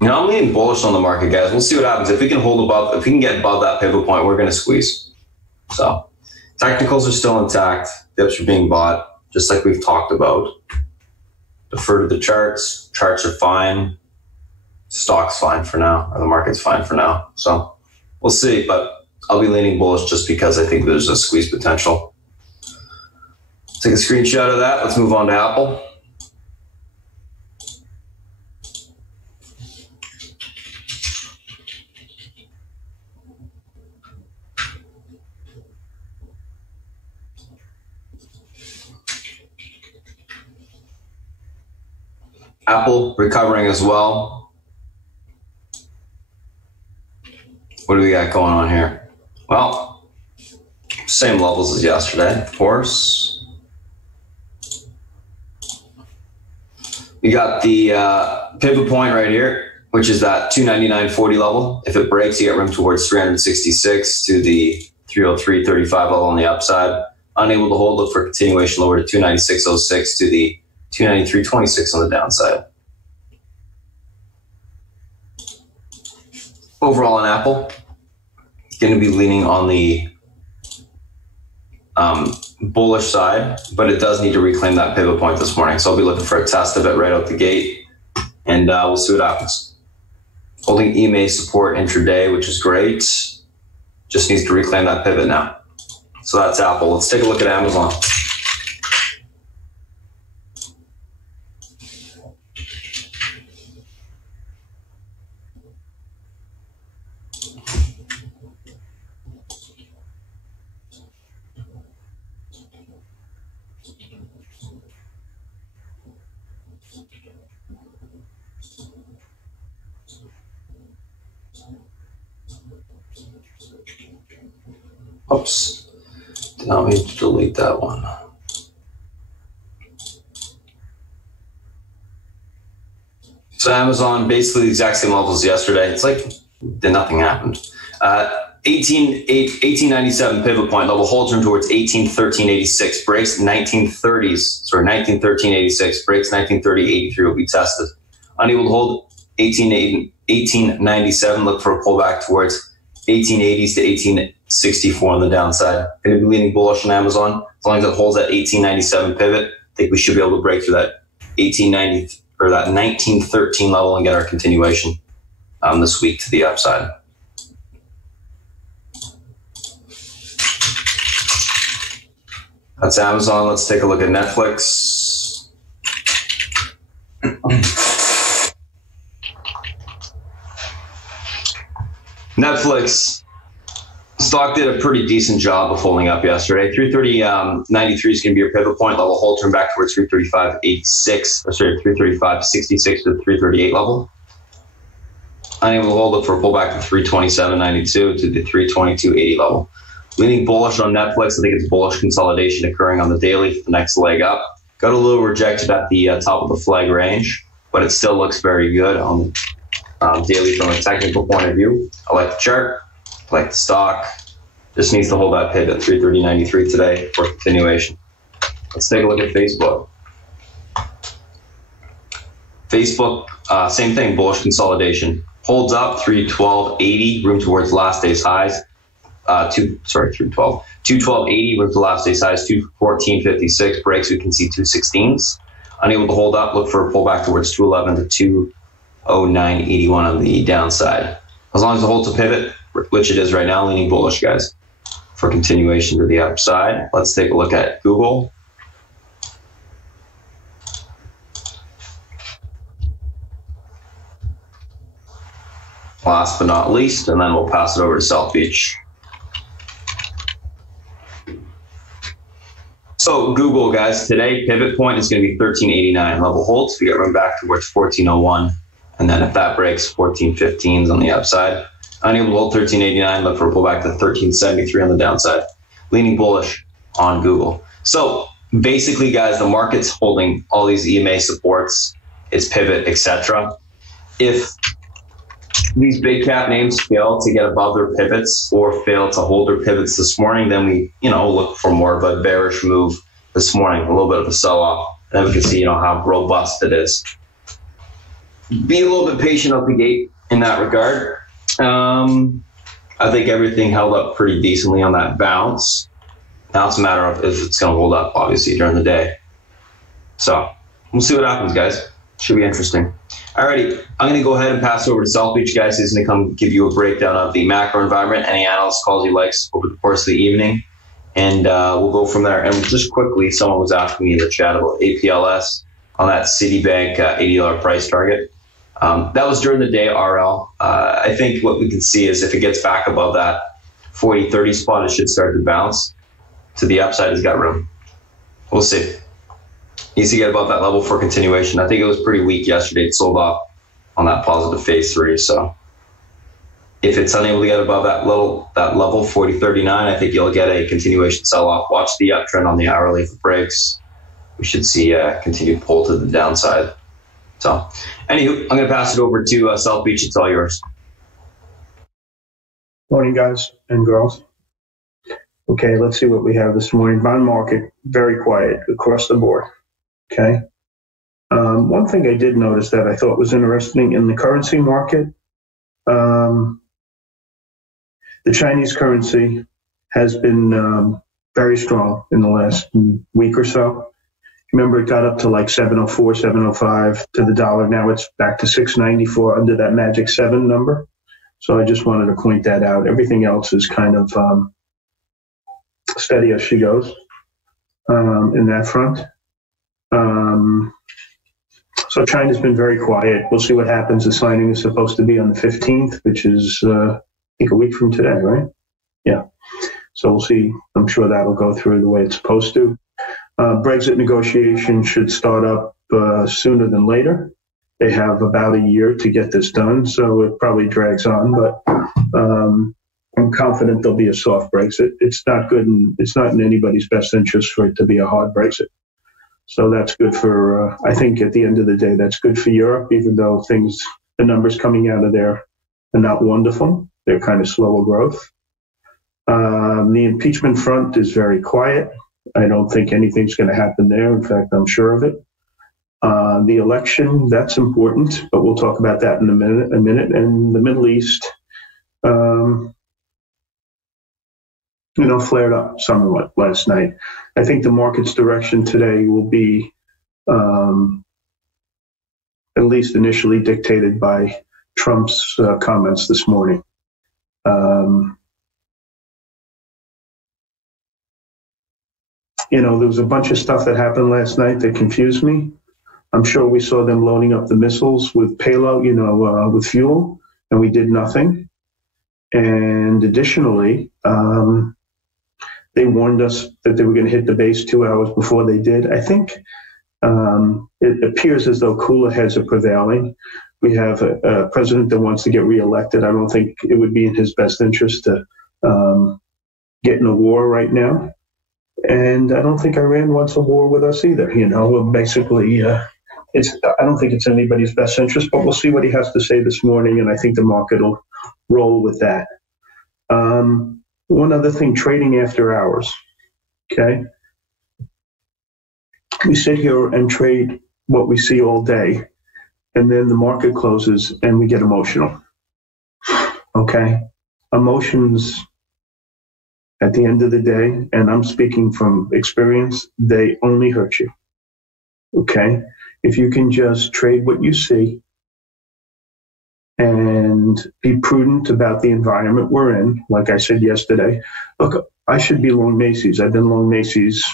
leaning bullish on the market, guys. We'll see what happens. If we can get above that pivot point, we're going to squeeze. So technicals are still intact. Dips are being bought, just like we've talked about. Defer to the charts. Charts are fine. Stock's fine for now, or the market's fine for now. So we'll see, but I'll be leaning bullish just because I think there's a squeeze potential. Take a screenshot of that. Let's move on to Apple. Apple recovering as well. What do we got going on here? Well, same levels as yesterday, of course. We got the pivot point right here, which is that 299.40 level. If it breaks, you get room towards 366 to the 303.35 level on the upside. Unable to hold, look for continuation lower to 296.06 to the 293.26 on the downside. Overall on Apple, going to be leaning on the bullish side, but it does need to reclaim that pivot point this morning. So I'll be looking for a test of it right out the gate, and we'll see what happens. Holding EMA support intraday, which is great. Just needs to reclaim that pivot now. So that's Apple. Let's take a look at Amazon. Oops, did not mean to delete that one. So Amazon, basically the exact same levels as yesterday. It's like nothing happened. 1897 pivot point level holds room towards 1813.86, breaks 1930s, sorry, 1913.86, breaks 1930.83 will be tested. Unable to hold 1897, look for a pullback towards 1880s to 1864 on the downside. Going to be leaning bullish on Amazon. As long as it holds that 1897 pivot, I think we should be able to break through that 1890 or that 1913 level and get our continuation this week to the upside. That's Amazon. Let's take a look at Netflix. Netflix stock did a pretty decent job of holding up yesterday. 330.93 is going to be your pivot point level. Hold turn back towards 335.86, or sorry, 335.66 to the 338 level. Unable to hold it for a pullback to 327.92 to the 322.80 level. Leaning bullish on Netflix. I think it's bullish consolidation occurring on the daily for the next leg up. Got a little rejected at the top of the flag range, but it still looks very good on daily from a technical point of view. I like the chart. I like the stock. Just needs to hold that pivot 330.93 today for continuation. Let's take a look at Facebook. Facebook, same thing, bullish consolidation. Holds up 312.80, room towards last day's highs. 212.80 with the last day's highs, 214.56 breaks. We can see 216s. Unable to hold up, look for a pullback towards 211 to 209.81 on the downside. As long as it holds a pivot, which it is right now, leaning bullish, guys, for continuation to the upside. Let's take a look at Google. Last but not least, and then we'll pass it over to South Beach. So Google, guys, today pivot point is going to be 1389. Level holds, we get run back towards 1401. And then if that breaks, 1415s on the upside. Unable to hold 1389, look for a pullback to 1373 on the downside. Leaning bullish on Google. So basically, guys, the market's holding all these EMA supports, its pivot, etc. If these big cap names fail to get above their pivots or fail to hold their pivots this morning, then we, look for more of a bearish move this morning, a little bit of a sell-off. And then we can see, how robust it is. Be a little bit patient out the gate in that regard. I think everything held up pretty decently on that bounce. Now it's a matter of if it's going to hold up, obviously, during the day. So we'll see what happens, guys. Should be interesting. Alrighty, I'm going to go ahead and pass over to South Beach, guys. He's going to come give you a breakdown of the macro environment, any analyst calls he likes over the course of the evening, and we'll go from there. And just quickly, someone was asking me in the chat about APLS on that Citibank $80 price target. That was during the day, RL. I think what we can see is if it gets back above that 40-30 spot, it should start to bounce. To the upside, it's got room. We'll see. Needs to get above that level for continuation. I think it was pretty weak yesterday. It sold off on that positive phase 3. So if it's unable to get above that level 40.39, I think you'll get a continuation sell-off. Watch the uptrend on the hourly for breaks. We should see a continued pull to the downside. So anywho, I'm going to pass it over to South Beach. It's all yours. Morning, guys and girls. Okay, let's see what we have this morning. Bond market, very quiet across the board. Okay. One thing I did notice that I thought was interesting in the currency market, the Chinese currency has been very strong in the last week or so. Remember, it got up to like 704, 705 to the dollar. Now it's back to 694 under that magic 7 number. So I just wanted to point that out. Everything else is kind of steady as she goes in that front. So China's been very quiet. We'll see what happens. The signing is supposed to be on the 15th, which is, I think, a week from today, right? Yeah. So we'll see. I'm sure that'll go through the way it's supposed to. Brexit negotiations should start up sooner than later. They have about a year to get this done, so it probably drags on, but I'm confident there'll be a soft Brexit. It's not good, and it's not in anybody's best interest for it to be a hard Brexit. So that's good for, I think at the end of the day, that's good for Europe, even though the numbers coming out of there are not wonderful. They're kind of slower growth. The impeachment front is very quiet. I don't think anything's going to happen there. In fact, I'm sure of it. The election, that's important, but we'll talk about that in a minute. And the Middle East, flared up somewhat last night. I think the market's direction today will be at least initially dictated by Trump's comments this morning. There was a bunch of stuff that happened last night that confused me. I'm sure we saw them loading up the missiles with payload, with fuel, and we did nothing. And additionally, they warned us that they were going to hit the base 2 hours before they did. I think it appears as though cooler heads are prevailing. We have a president that wants to get reelected. I don't think it would be in his best interest to get in a war right now. And I don't think Iran wants a war with us either. Basically, I don't think it's in anybody's best interest, but we'll see what he has to say this morning, and I think the market will roll with that. One other thing, trading after hours, okay? We sit here and trade what we see all day, and then the market closes and we get emotional, okay? Emotions, at the end of the day, and I'm speaking from experience, they only hurt you, okay? If you can just trade what you see and be prudent about the environment we're in, like I said yesterday, look, I should be long Macy's. I've been long Macy's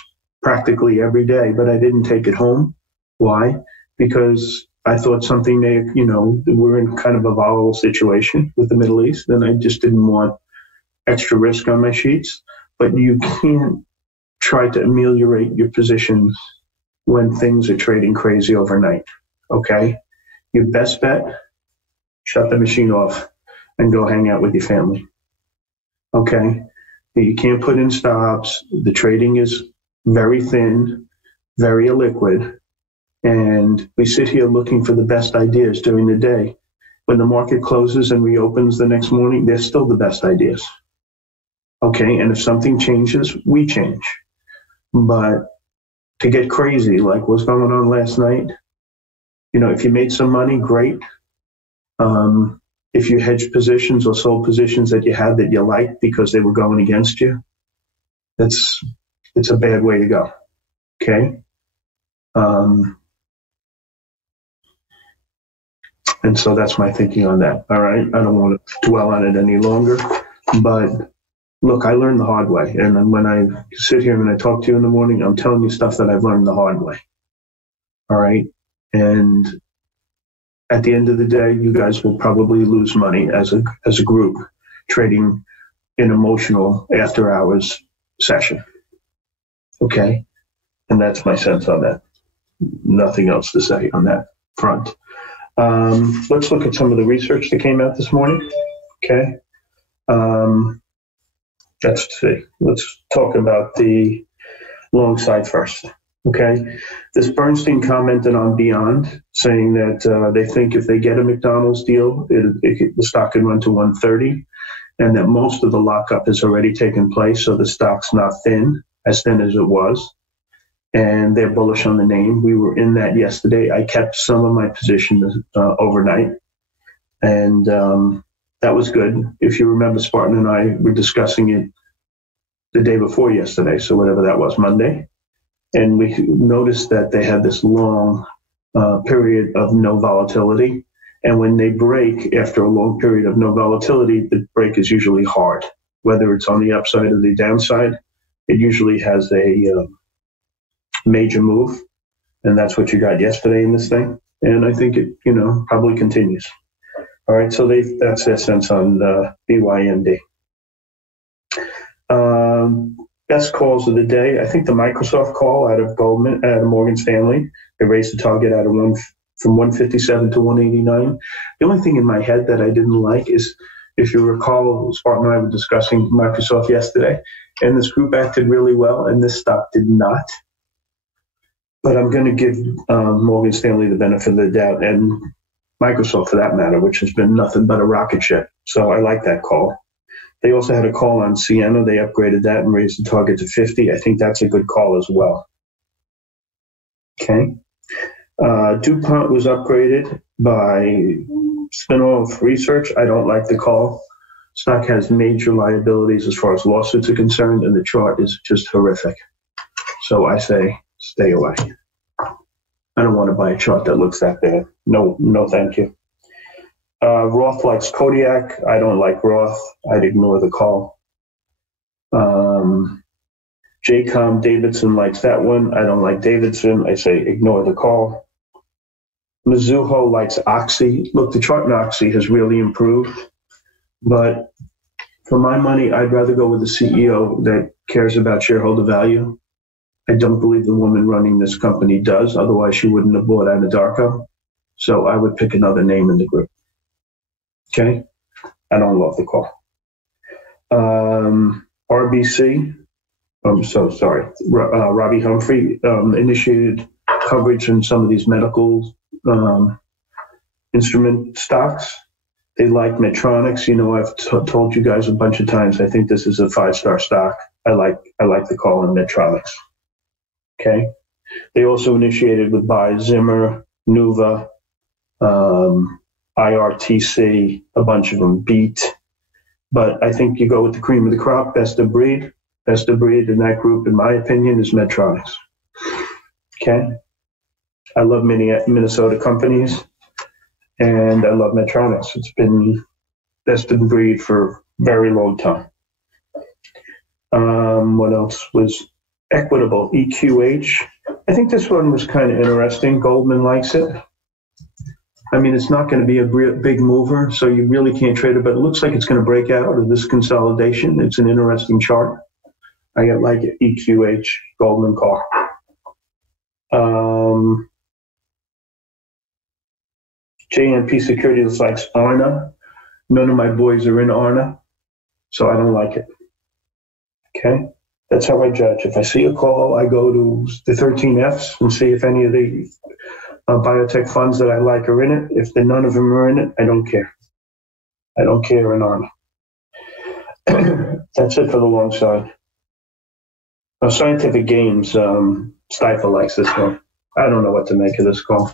practically every day, but I didn't take it home. Why? Because I thought something we're in kind of a volatile situation with the Middle East, and I just didn't want extra risk on my sheets. But you can't try to ameliorate your positions when things are trading crazy overnight, okay? Your best bet, shut the machine off and go hang out with your family, okay? You can't put in stops. The trading is very thin, very illiquid, and we sit here looking for the best ideas during the day. When the market closes and reopens the next morning, they're still the best ideas, okay? And if something changes, we change. But to get crazy, like what's going on last night, if you made some money, great. If you hedged positions or sold positions that you had that you liked because they were going against you, it's a bad way to go, okay? And so that's my thinking on that. All right. I don't want to dwell on it any longer, but look, I learned the hard way. And then when I sit here and I talk to you in the morning, I'm telling you stuff that I've learned the hard way. All right. And at the end of the day, you guys will probably lose money as a group trading an emotional after hours session. Okay. And that's my sense on that. Nothing else to say on that front. Let's look at some of the research that came out this morning. Okay. Let's see. Let's talk about the long side first. Okay. This Bernstein commented on Beyond, saying that they think if they get a McDonald's deal, the stock can run to 130, and that most of the lockup has already taken place, so the stock's not as thin as it was. And they're bullish on the name. We were in that yesterday. I kept some of my positions overnight, and that was good. If you remember, Spartan and I were discussing it the day before yesterday, so whatever that was, Monday. And we noticed that they had this long period of no volatility. And when they break after a long period of no volatility, the break is usually hard. Whether it's on the upside or the downside, it usually has a major move. And that's what you got yesterday in this thing. And I think it, probably continues. All right, so that's their sense on BYND. Best calls of the day. I think the Microsoft call out of Morgan Stanley. They raised the target from 157 to 189. The only thing in my head that I didn't like is, if you recall, Spartan and I were discussing Microsoft yesterday, and this group acted really well, and this stock did not. But I'm going to give Morgan Stanley the benefit of the doubt, and Microsoft for that matter, which has been nothing but a rocket ship. So I like that call. They also had a call on Ciena. They upgraded that and raised the target to 50. I think that's a good call as well. Okay. DuPont was upgraded by Spinoff Research. I don't like the call. Stock has major liabilities as far as lawsuits are concerned, and the chart is just horrific. So I say stay away. I don't want to buy a chart that looks that bad. No, thank you. Roth likes Kodiak. I don't like Roth. I'd ignore the call. JCOM Davidson likes that one. I don't like Davidson. I say ignore the call. Mizuho likes Oxy. Look, the chart in Oxy has really improved. But for my money, I'd rather go with the CEO that cares about shareholder value. I don't believe the woman running this company does. Otherwise, she wouldn't have bought Anadarko. So I would pick another name in the group. Okay? I don't love the call. RBC, I'm so sorry, Robbie Humphrey initiated coverage in some of these medical instrument stocks. They like Medtronics. I've told you guys a bunch of times, I think this is a 5-star stock. I like the call on Medtronics. Okay? They also initiated with buy Zimmer, Nuva, IRTC, a bunch of them beat. But I think you go with the cream of the crop, best of breed. Best of breed in that group, in my opinion, is Medtronics. Okay? I love Minnesota companies, and I love Medtronics. It's been best of breed for a very long time. What else was Equitable, EQH? I think this one was kind of interesting. Goldman likes it. I mean, it's not going to be a big mover, so you really can't trade it, but it looks like it's going to break out of this consolidation. It's an interesting chart. I like it. EQH, Goldman call. JNP Securities likes Arna. None of my boys are in Arna, so I don't like it. Okay? That's how I judge. If I see a call, I go to the 13 Fs and see if any of the biotech funds that I like are in it. If none of them are in it, I don't care. I don't care in Arna. That's it for the long side. Scientific Games, Stifel likes this one. I don't know what to make of this call.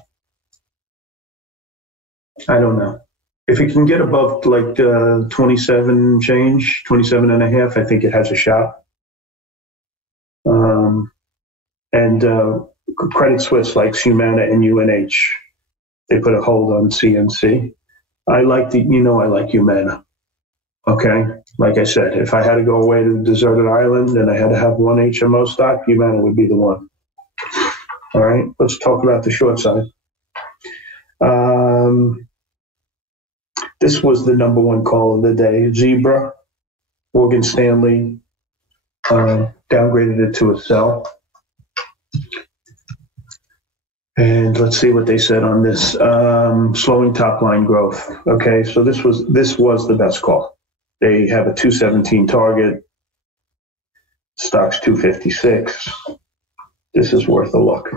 I don't know. If it can get above like 27 change, 27 and a half, I think it has a shot. And Credit Suisse likes Humana and UNH. They put a hold on CNC. I like Humana. Okay, like I said, if I had to go away to a deserted island and I had to have one HMO stock, Humana would be the one. All right, let's talk about the short side. This was the number one call of the day. Zebra, Morgan Stanley, downgraded it to a sell. And let's see what they said on this. Slowing top line growth. Okay, so this was the best call. They have a 217 target. Stock's 256. This is worth a look.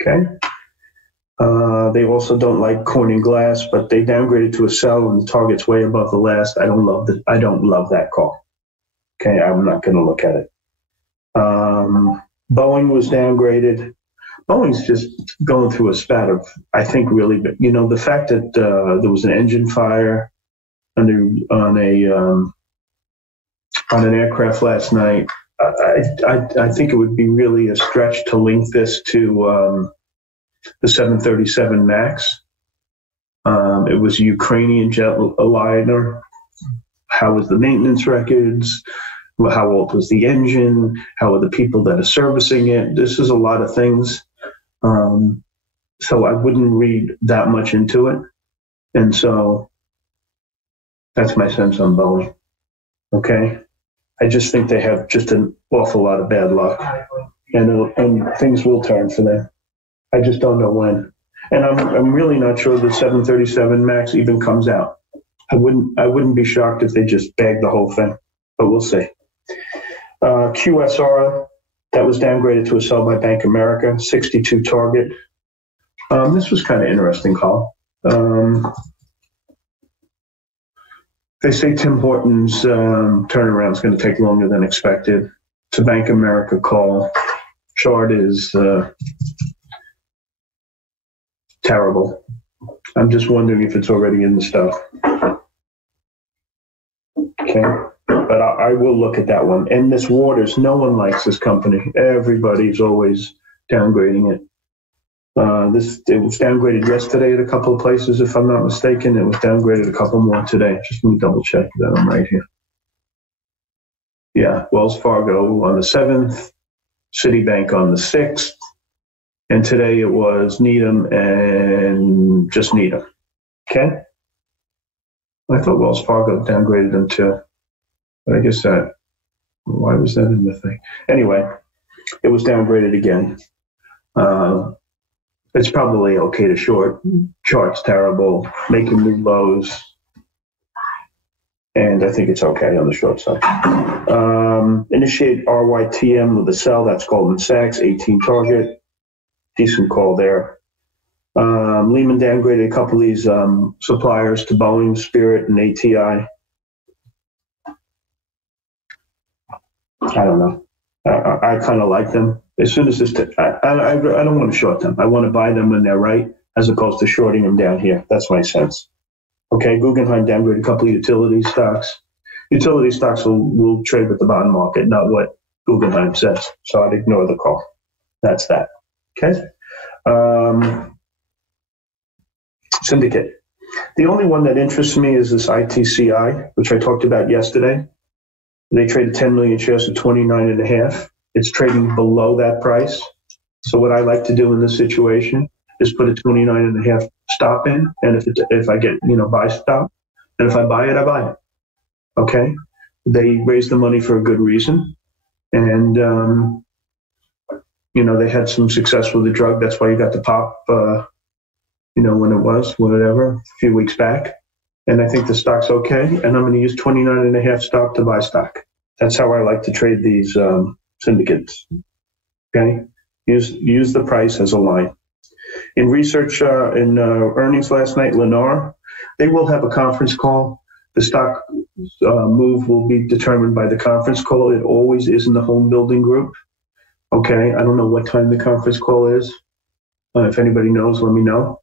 Okay. They also don't like Corning Glass, but they downgraded to a sell and the target's way above the last. I don't love that call. Okay, I'm not going to look at it. Boeing was downgraded. Boeing's just going through a spat of, I think, really, the fact that there was an engine fire on an aircraft last night. I think it would be really a stretch to link this to the 737 MAX. It was a Ukrainian jetliner. How was the maintenance records? How old was the engine? How are the people that are servicing it? This is a lot of things. So I wouldn't read that much into it. And so that's my sense on Boeing. Okay. I just think they have just an awful lot of bad luck, and things will turn for them. I just don't know when. And I'm really not sure the 737 MAX even comes out. I wouldn't be shocked if they just bag the whole thing, but we'll see. QSR, that was downgraded to a sell by Bank of America, 62 target. This was kind of interesting call. They say Tim Hortons turnaround is going to take longer than expected. It's a Bank of America call. Chart is terrible. I'm just wondering if it's already in the stuff. Okay, but I will look at that one. And this Waters, no one likes this company. Everybody's always downgrading it. It was downgraded yesterday at a couple of places, if I'm not mistaken. It was downgraded a couple more today. Just let me double check that I'm right here. Yeah, Wells Fargo on the 7th, Citibank on the 6th, and today it was Needham and just Needham. Okay? I thought Wells Fargo downgraded them too, but I guess why was that in the thing? Anyway, it was downgraded again. It's probably okay to short. Chart's terrible, making new lows. And I think it's okay on the short side. Initiate RYTM with a sell. That's Goldman Sachs, 18 target. Decent call there. Lehman downgraded a couple of these suppliers to Boeing, Spirit, and ATI. I don't know. I kind of like them. As soon as this, I don't want to short them. I want to buy them when they're right, as opposed to shorting them down here. That's my sense. Okay, Guggenheim downgraded a couple of utility stocks. Utility stocks will trade with the bond market, not what Guggenheim says. So I'd ignore the call. That's that. Okay. Syndicate. The only one that interests me is this ITCI, which I talked about yesterday. They traded 10 million shares at 29.5. It's trading below that price. So what I like to do in this situation is put a 29.5 stop in, and if I get buy stop, and if I buy it, I buy it. Okay, they raised the money for a good reason, and they had some success with the drug. That's why you got the pop. When it was whatever a few weeks back, and I think the stock's okay. And I'm going to use 29.5 stop to buy stock. That's how I like to trade these syndicates. Okay, use the price as a line. In research, in earnings last night, Lennar, they will have a conference call. The stock move will be determined by the conference call. It always is in the home building group. Okay, I don't know what time the conference call is. If anybody knows, let me know.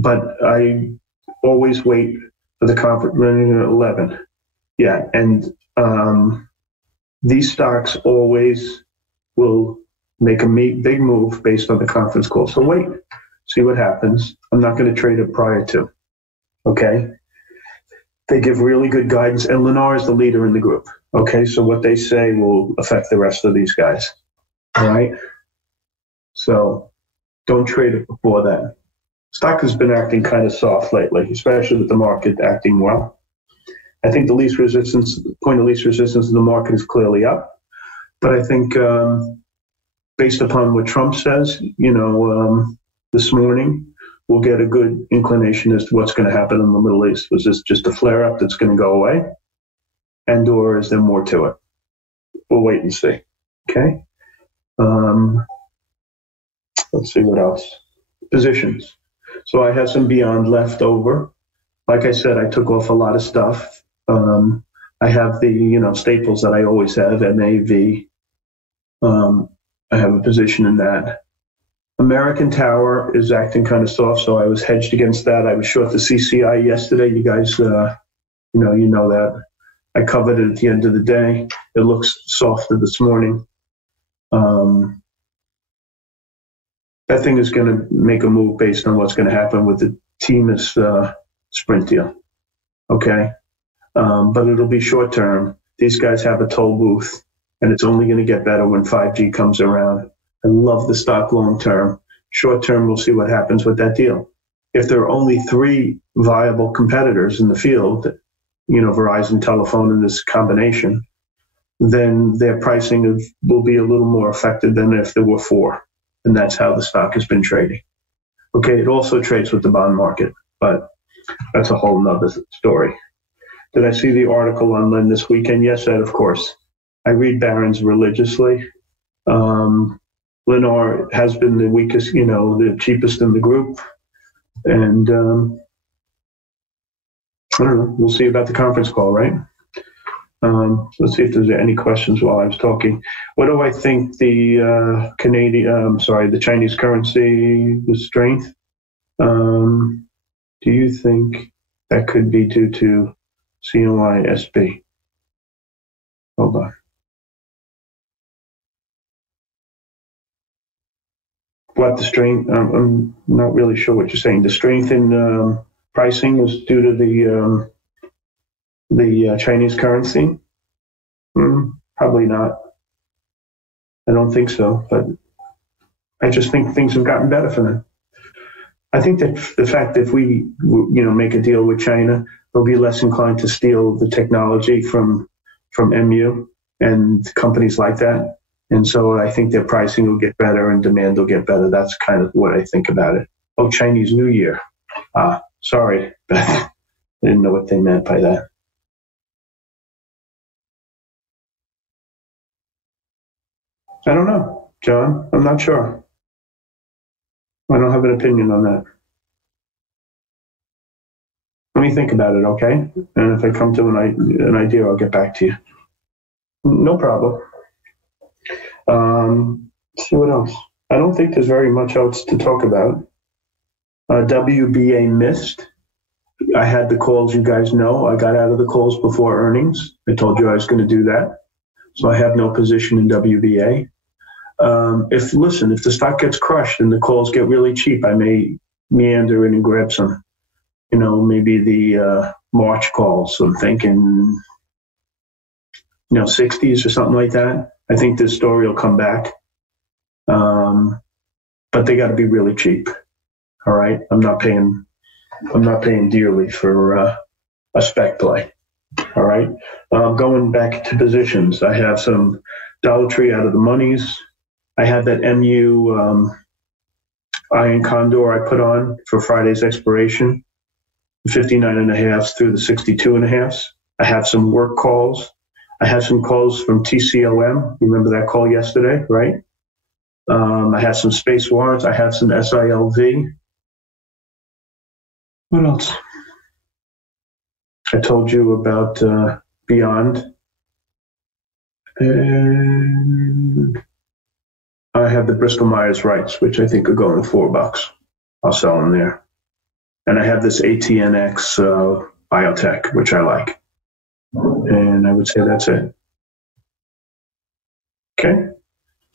But I always wait for the conference running at 11. Yeah, and these stocks always will make a big move based on the conference call. So wait, see what happens. I'm not going to trade it prior to. Okay? They give really good guidance, and Lennar is the leader in the group. Okay, so what they say will affect the rest of these guys. All right? So don't trade it before that. Stock has been acting kind of soft lately, especially with the market acting well. I think the point of least resistance in the market is clearly up. But I think based upon what Trump says, this morning, we'll get a good inclination as to what's going to happen in the Middle East. Was this just a flare-up that's going to go away? And/or is there more to it? We'll wait and see. Okay? Let's see what else. Positions. So I have some Beyond left over. Like I said, I took off a lot of stuff. I have the, staples that I always have, MAV. I have a position in that. American Tower is acting kind of soft, so I was hedged against that. I was short the CCI yesterday. You guys, you know that. I covered it at the end of the day. It looks softer this morning. That thing is going to make a move based on what's going to happen with the TMUS Sprint deal. Okay? But it'll be short term. These guys have a toll booth, and it's only going to get better when 5G comes around. I love the stock long term. Short term, we'll see what happens with that deal. If there are only 3 viable competitors in the field, Verizon, Telephone, and this combination, then their pricing will be a little more affected than if there were 4. And that's how the stock has been trading. Okay, it also trades with the bond market, but that's a whole nother story. Did I see the article on Lynn this weekend? Yes, Ed, of course. I read Barron's religiously. Lennar has been the weakest, the cheapest in the group. And I don't know. We'll see about the conference call, right? Let's see if there's any questions while I was talking. What do I think the the Chinese currency, the strength? Do you think that could be due to CNY-SB? Hold on. What the strength? I'm not really sure what you're saying. The strength in pricing is due to the Chinese currency? Probably not. I don't think so, but I just think things have gotten better for them. I think that the fact that if we, make a deal with China, they'll be less inclined to steal the technology from MU and companies like that. And so I think their pricing will get better and demand will get better. That's kind of what I think about it. Oh, Chinese New Year. Sorry, Beth. I didn't know what they meant by that. I don't know, John. I'm not sure. I don't have an opinion on that. Let me think about it, okay? And if I come to an idea, I'll get back to you. No problem. Let's see what else. I don't think there's very much else to talk about. WBA missed. I had the calls, you guys know. I got out of the calls before earnings. I told you I was going to do that. So I have no position in WBA. If the stock gets crushed and the calls get really cheap, I may meander in and grab some, maybe the March calls. So I'm thinking, 60s or something like that. I think this story will come back. But they got to be really cheap. All right. I'm not paying dearly for a spec play. All right. Going back to positions, I have some Dollar Tree out of the monies. I have that MU Iron Condor I put on for Friday's expiration, 59.5 through the 62.5. I have some work calls. I have some calls from TCOM. Remember that call yesterday, right? I have some space warrants. I have some SILV. What else? I told you about Beyond. And I have the Bristol Myers rights, which I think are going $4. I'll sell them there. And I have this ATNX biotech, which I like. And I would say that's it. Okay.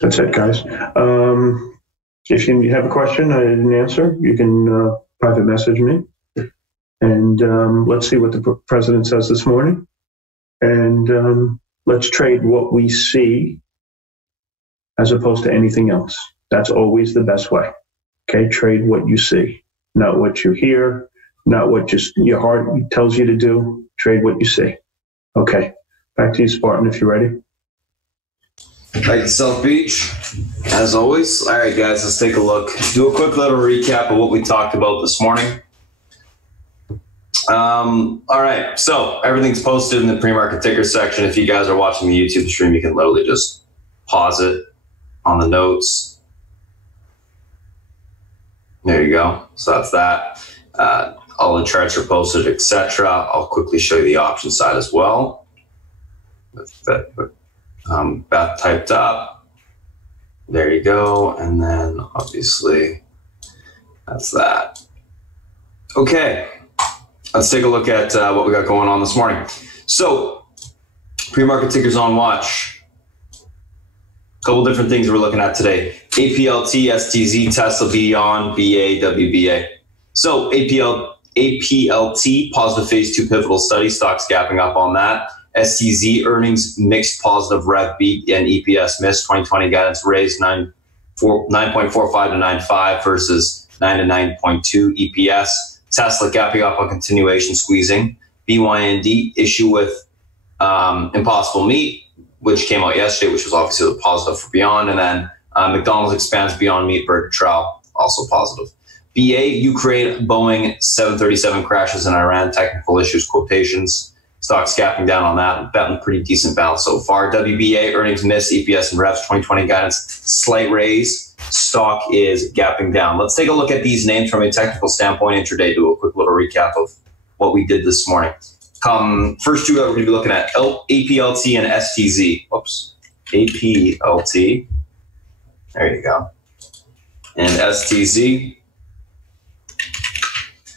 That's it, guys. If you have a question I didn't answer, you can private message me. And let's see what the president says this morning. And let's trade what we see as opposed to anything else. That's always the best way. Okay, trade what you see, not what you hear, not what just your heart tells you to do. Trade what you see. Okay, back to you, Spartan, if you're ready. Back to South Beach, as always. All right, guys, let's take a look. Do a quick little recap of what we talked about this morning. All right, so everything's posted in the pre-market ticker section. If you guys are watching the YouTube stream, you can literally just pause it on the notes. There you go. So that's that. All the charts are posted, etc. I'll quickly show you the option side as well. Beth typed up. There you go. And then obviously that's that. Okay. Let's take a look at what we got going on this morning. So, pre-market tickers on watch. A couple different things we're looking at today. APLT, STZ, Tesla, Beyond, BA, WBA. So, APLT, positive phase 2 pivotal study, stocks gapping up on that. STZ, earnings mixed, positive rev beat, and EPS missed. 2020 guidance raised 9.45 to 9.5 versus 9 to 9.2 EPS. Tesla gapping up on continuation squeezing. BYND issue with Impossible Meat, which came out yesterday, which was obviously a positive for Beyond. And then McDonald's expands Beyond Meat burger trial, also positive. BA, Ukraine, Boeing 737 crashes in Iran, technical issues, quotations. Stocks gapping down on that. Betting pretty decent bounce so far. WBA, earnings miss, EPS and revs, 2020 guidance, slight raise. Stock is gapping down. Let's take a look at these names from a technical standpoint intraday, do a quick little recap of what we did this morning. First two that we're going to be looking at, APLT and STZ. Oops. APLT. There you go. And STZ.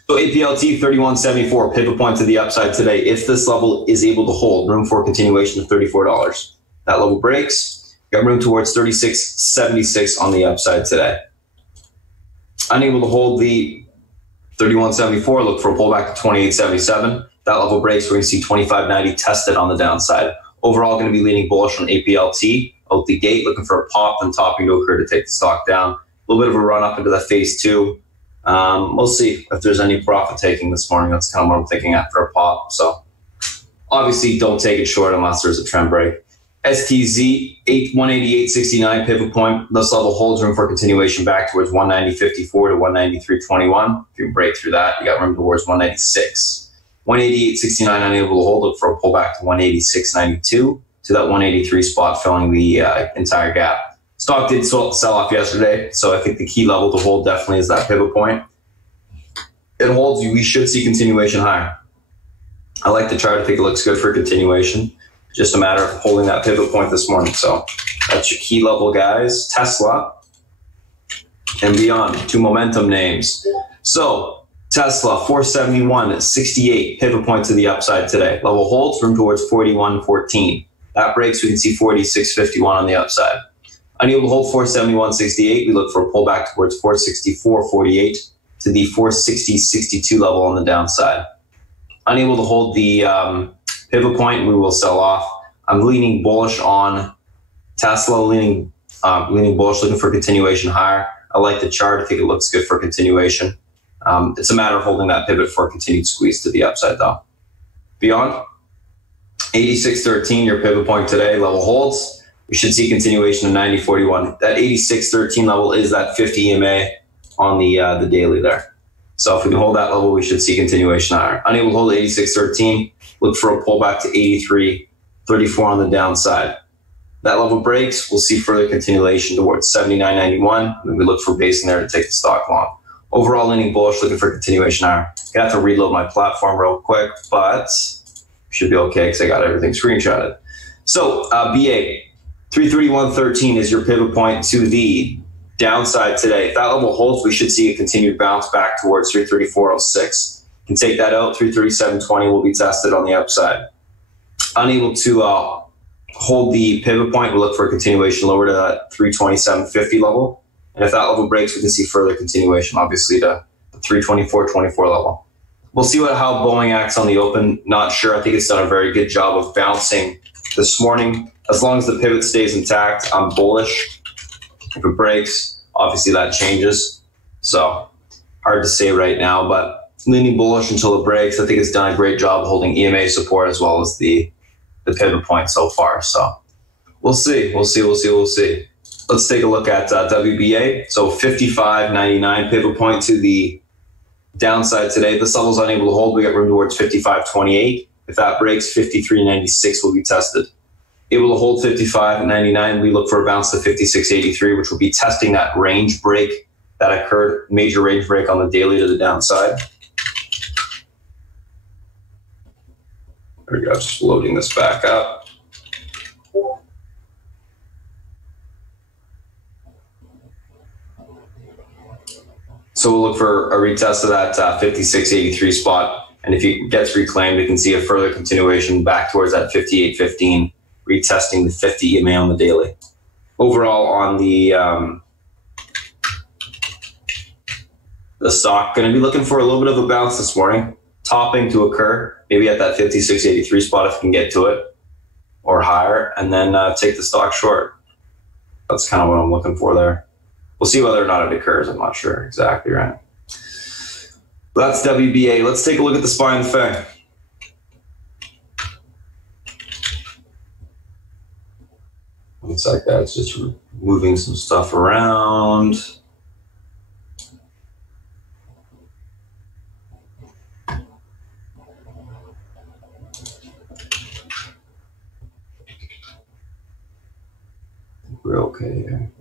So APLT 31.74, pivot point to the upside today. If this level is able to hold, room for continuation of $34. That level breaks. Got room towards 36.76 on the upside today. Unable to hold the 31.74, look for a pullback to 28.77. That level breaks, we're going to see 25.90 tested on the downside. Overall, going to be leaning bullish on APLT out the gate, looking for a pop and topping to occur to take the stock down. A little bit of a run up into that phase 2. We'll see if there's any profit taking this morning. That's kind of what I'm thinking after a pop. So obviously, don't take it short unless there's a trend break. STZ, 188.69 pivot point. This level holds room for continuation back towards 190.54 to 193.21. If you break through that, you got room towards 196. 188.69 unable to hold. Look for a pullback to 186.92 to that 183 spot, filling the entire gap. Stock did sell off yesterday, so I think the key level to hold definitely is that pivot point. It holds, we should see continuation higher. I like the chart. I think it looks good for continuation. Just a matter of holding that pivot point this morning. So that's your key level, guys. Tesla and Beyond, two momentum names. So Tesla, 471.68, pivot point to the upside today. Level holds, room towards 41.14. That breaks, we can see 46.51 on the upside. Unable to hold 471.68, we look for a pullback towards 464.48 to the 460.62 level on the downside. Unable to hold the pivot point, we will sell off. I'm leaning bullish on Tesla, leaning bullish, looking for continuation higher. I like the chart. I think it looks good for continuation. It's a matter of holding that pivot for a continued squeeze to the upside, though. Beyond, 86.13, your pivot point today, level holds. We should see continuation of 90.41. That 86.13 level is that 50 EMA on the daily there. So if we can hold that level, we should see continuation higher. Unable to hold 86.13, look for a pullback to 83.34 on the downside. That level breaks, we'll see further continuation towards 79.91, and we look for base in there to take the stock long. Overall, leaning bullish, looking for continuation higher. Gonna have to reload my platform real quick, but should be okay because I got everything screenshotted. So BA, 331.13 is your pivot point to the downside today. If that level holds, we should see a continued bounce back towards 334.06. You can take that out. 337.20 will be tested on the upside. Unable to hold the pivot point. We look for a continuation lower to that 327.50 level. And if that level breaks, we can see further continuation, obviously, to the 324.24 level. We'll see how Boeing acts on the open. Not sure. I think it's done a very good job of bouncing this morning. As long as the pivot stays intact, I'm bullish. If it breaks, obviously that changes. So hard to say right now, but leaning bullish until it breaks. I think it's done a great job of holding EMA support as well as the pivot point so far. So we'll see. Let's take a look at WBA. So 55.99 pivot point to the downside today. This level is unable to hold. We got room towards 55.28. If that breaks, 53.96 will be tested. Able to hold 55.99. We look for a bounce to 56.83, which will be testing that range break that occurred, major range break on the daily to the downside. There we go, just loading this back up. So we'll look for a retest of that 56.83 spot. And if it gets reclaimed, we can see a further continuation back towards that 58.15, retesting the 50 EMA on the daily. Overall on the stock, going to be looking for a little bit of a bounce this morning, topping to occur, maybe at that 56.83 spot if you can get to it, or higher, and then take the stock short. That's kind of what I'm looking for there. We'll see whether or not it occurs. I'm not sure exactly, right? But that's WBA. Let's take a look at the SPY and the FANG. Looks like that's just moving some stuff around. We're okay here.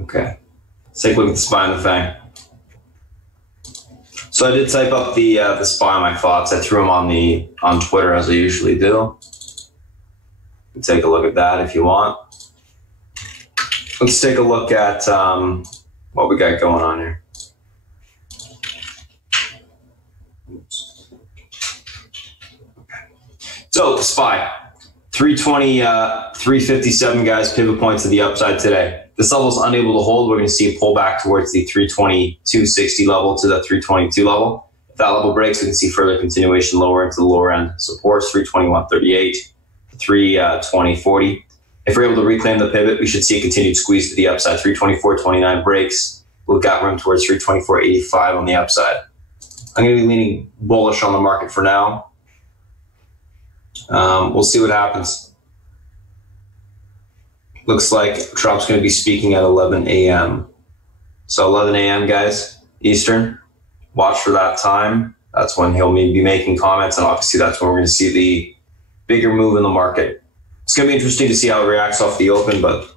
Okay, let's take a look at the SPY and the FANG. So I did type up the SPY on my thoughts. I threw them on Twitter as I usually do. You can take a look at that if you want. Let's take a look at what we got going on here. Oops. Okay. So the SPY. 320, 357 guys, pivot point to the upside today. This level is unable to hold. We're going to see a pullback towards the 322.60 level to the 322 level. If that level breaks, we can see further continuation lower into the lower end. Supports 321.38, 320.40. If we're able to reclaim the pivot, we should see a continued squeeze to the upside. 324.29 breaks. We've got room towards 324.85 on the upside. I'm going to be leaning bullish on the market for now. We'll see what happens. Looks like Trump's going to be speaking at 11 a.m. So 11 a.m. guys, Eastern. Watch for that time. That's when he'll be making comments, and obviously that's when we're going to see the bigger move in the market. It's going to be interesting to see how it reacts off the open, but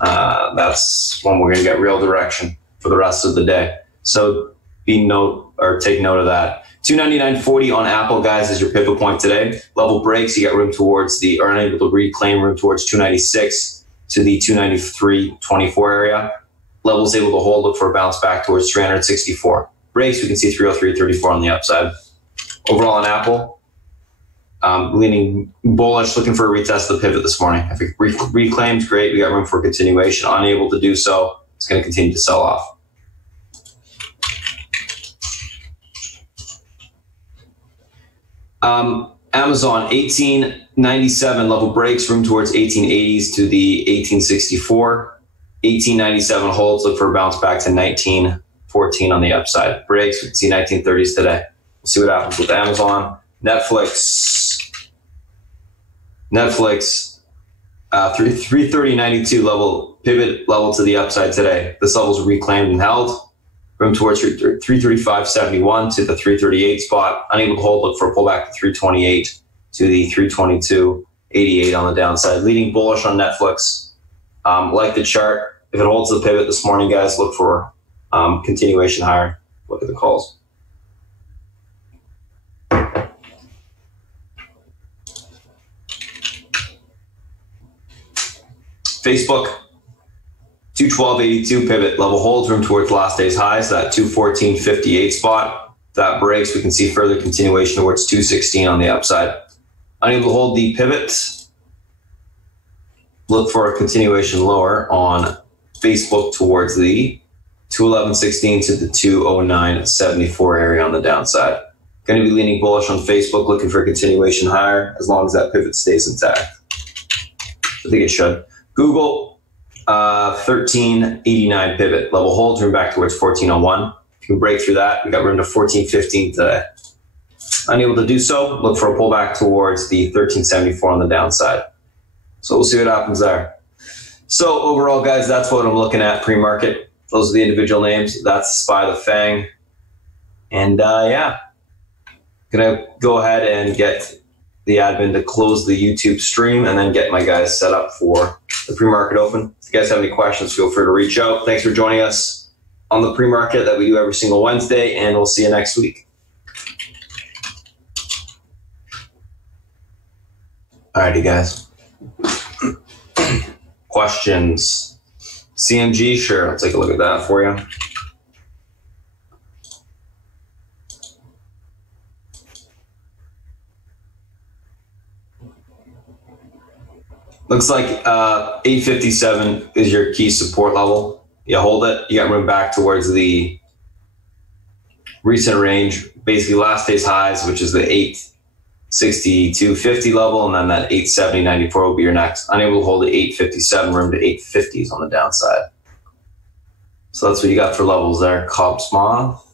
that's when we're going to get real direction for the rest of the day. So take note of that. 299.40 on Apple, guys, is your pivot point today. Level breaks, you get room towards unable to reclaim room towards 296 to the 293.24 area. Levels able to hold, look for a bounce back towards 364. Breaks, we can see 303.34 on the upside. Overall on Apple, leaning bullish, looking for a retest of the pivot this morning. If it reclaims, great, we got room for continuation. Unable to do so, it's going to continue to sell off. Amazon 1897 level breaks, room towards 1880s to the 1864. 1897 holds, look for a bounce back to 1914 on the upside. Breaks, we can see 1930s today. We'll see what happens with Amazon. Netflix 330.92 level pivot level to the upside today. This level is reclaimed and held. Room towards 335.71 to the 338 spot. Unable to hold, look for a pullback to 328 to the 322.88 on the downside. Leading bullish on Netflix. Like the chart. If it holds the pivot this morning, guys, look for continuation higher. Look at the calls. Facebook. 212.82 pivot level holds, room towards last day's highs, that 214.58 spot. If that breaks, we can see further continuation towards 216 on the upside. Unable to hold the pivot. Look for a continuation lower on Facebook towards the 211.16 to the 209.74 area on the downside. Going to be leaning bullish on Facebook, looking for a continuation higher as long as that pivot stays intact. I think it should. Google, 1389 pivot. Level hold, room back towards 1401. If you can break through that, we got room to 1415 today. Unable to do so, look for a pullback towards the 1374 on the downside. So we'll see what happens there. So overall, guys, that's what I'm looking at pre-market. Those are the individual names. That's SPY the FANG. And yeah, gonna go ahead and get the admin to close the YouTube stream and then get my guys set up for the pre-market open. If you guys have any questions, feel free to reach out. Thanks for joining us on the pre-market that we do every single Wednesday, and we'll see you next week. Alrighty, guys. Questions? CMG, sure. I'll take a look at that for you. Looks like 857 is your key support level. You hold it, you got room back towards the recent range, basically last day's highs, which is the 862.50 level, and then that 870.94 will be your next. Unable to hold the 857, room to 850s on the downside. So that's what you got for levels there. Cobb Small.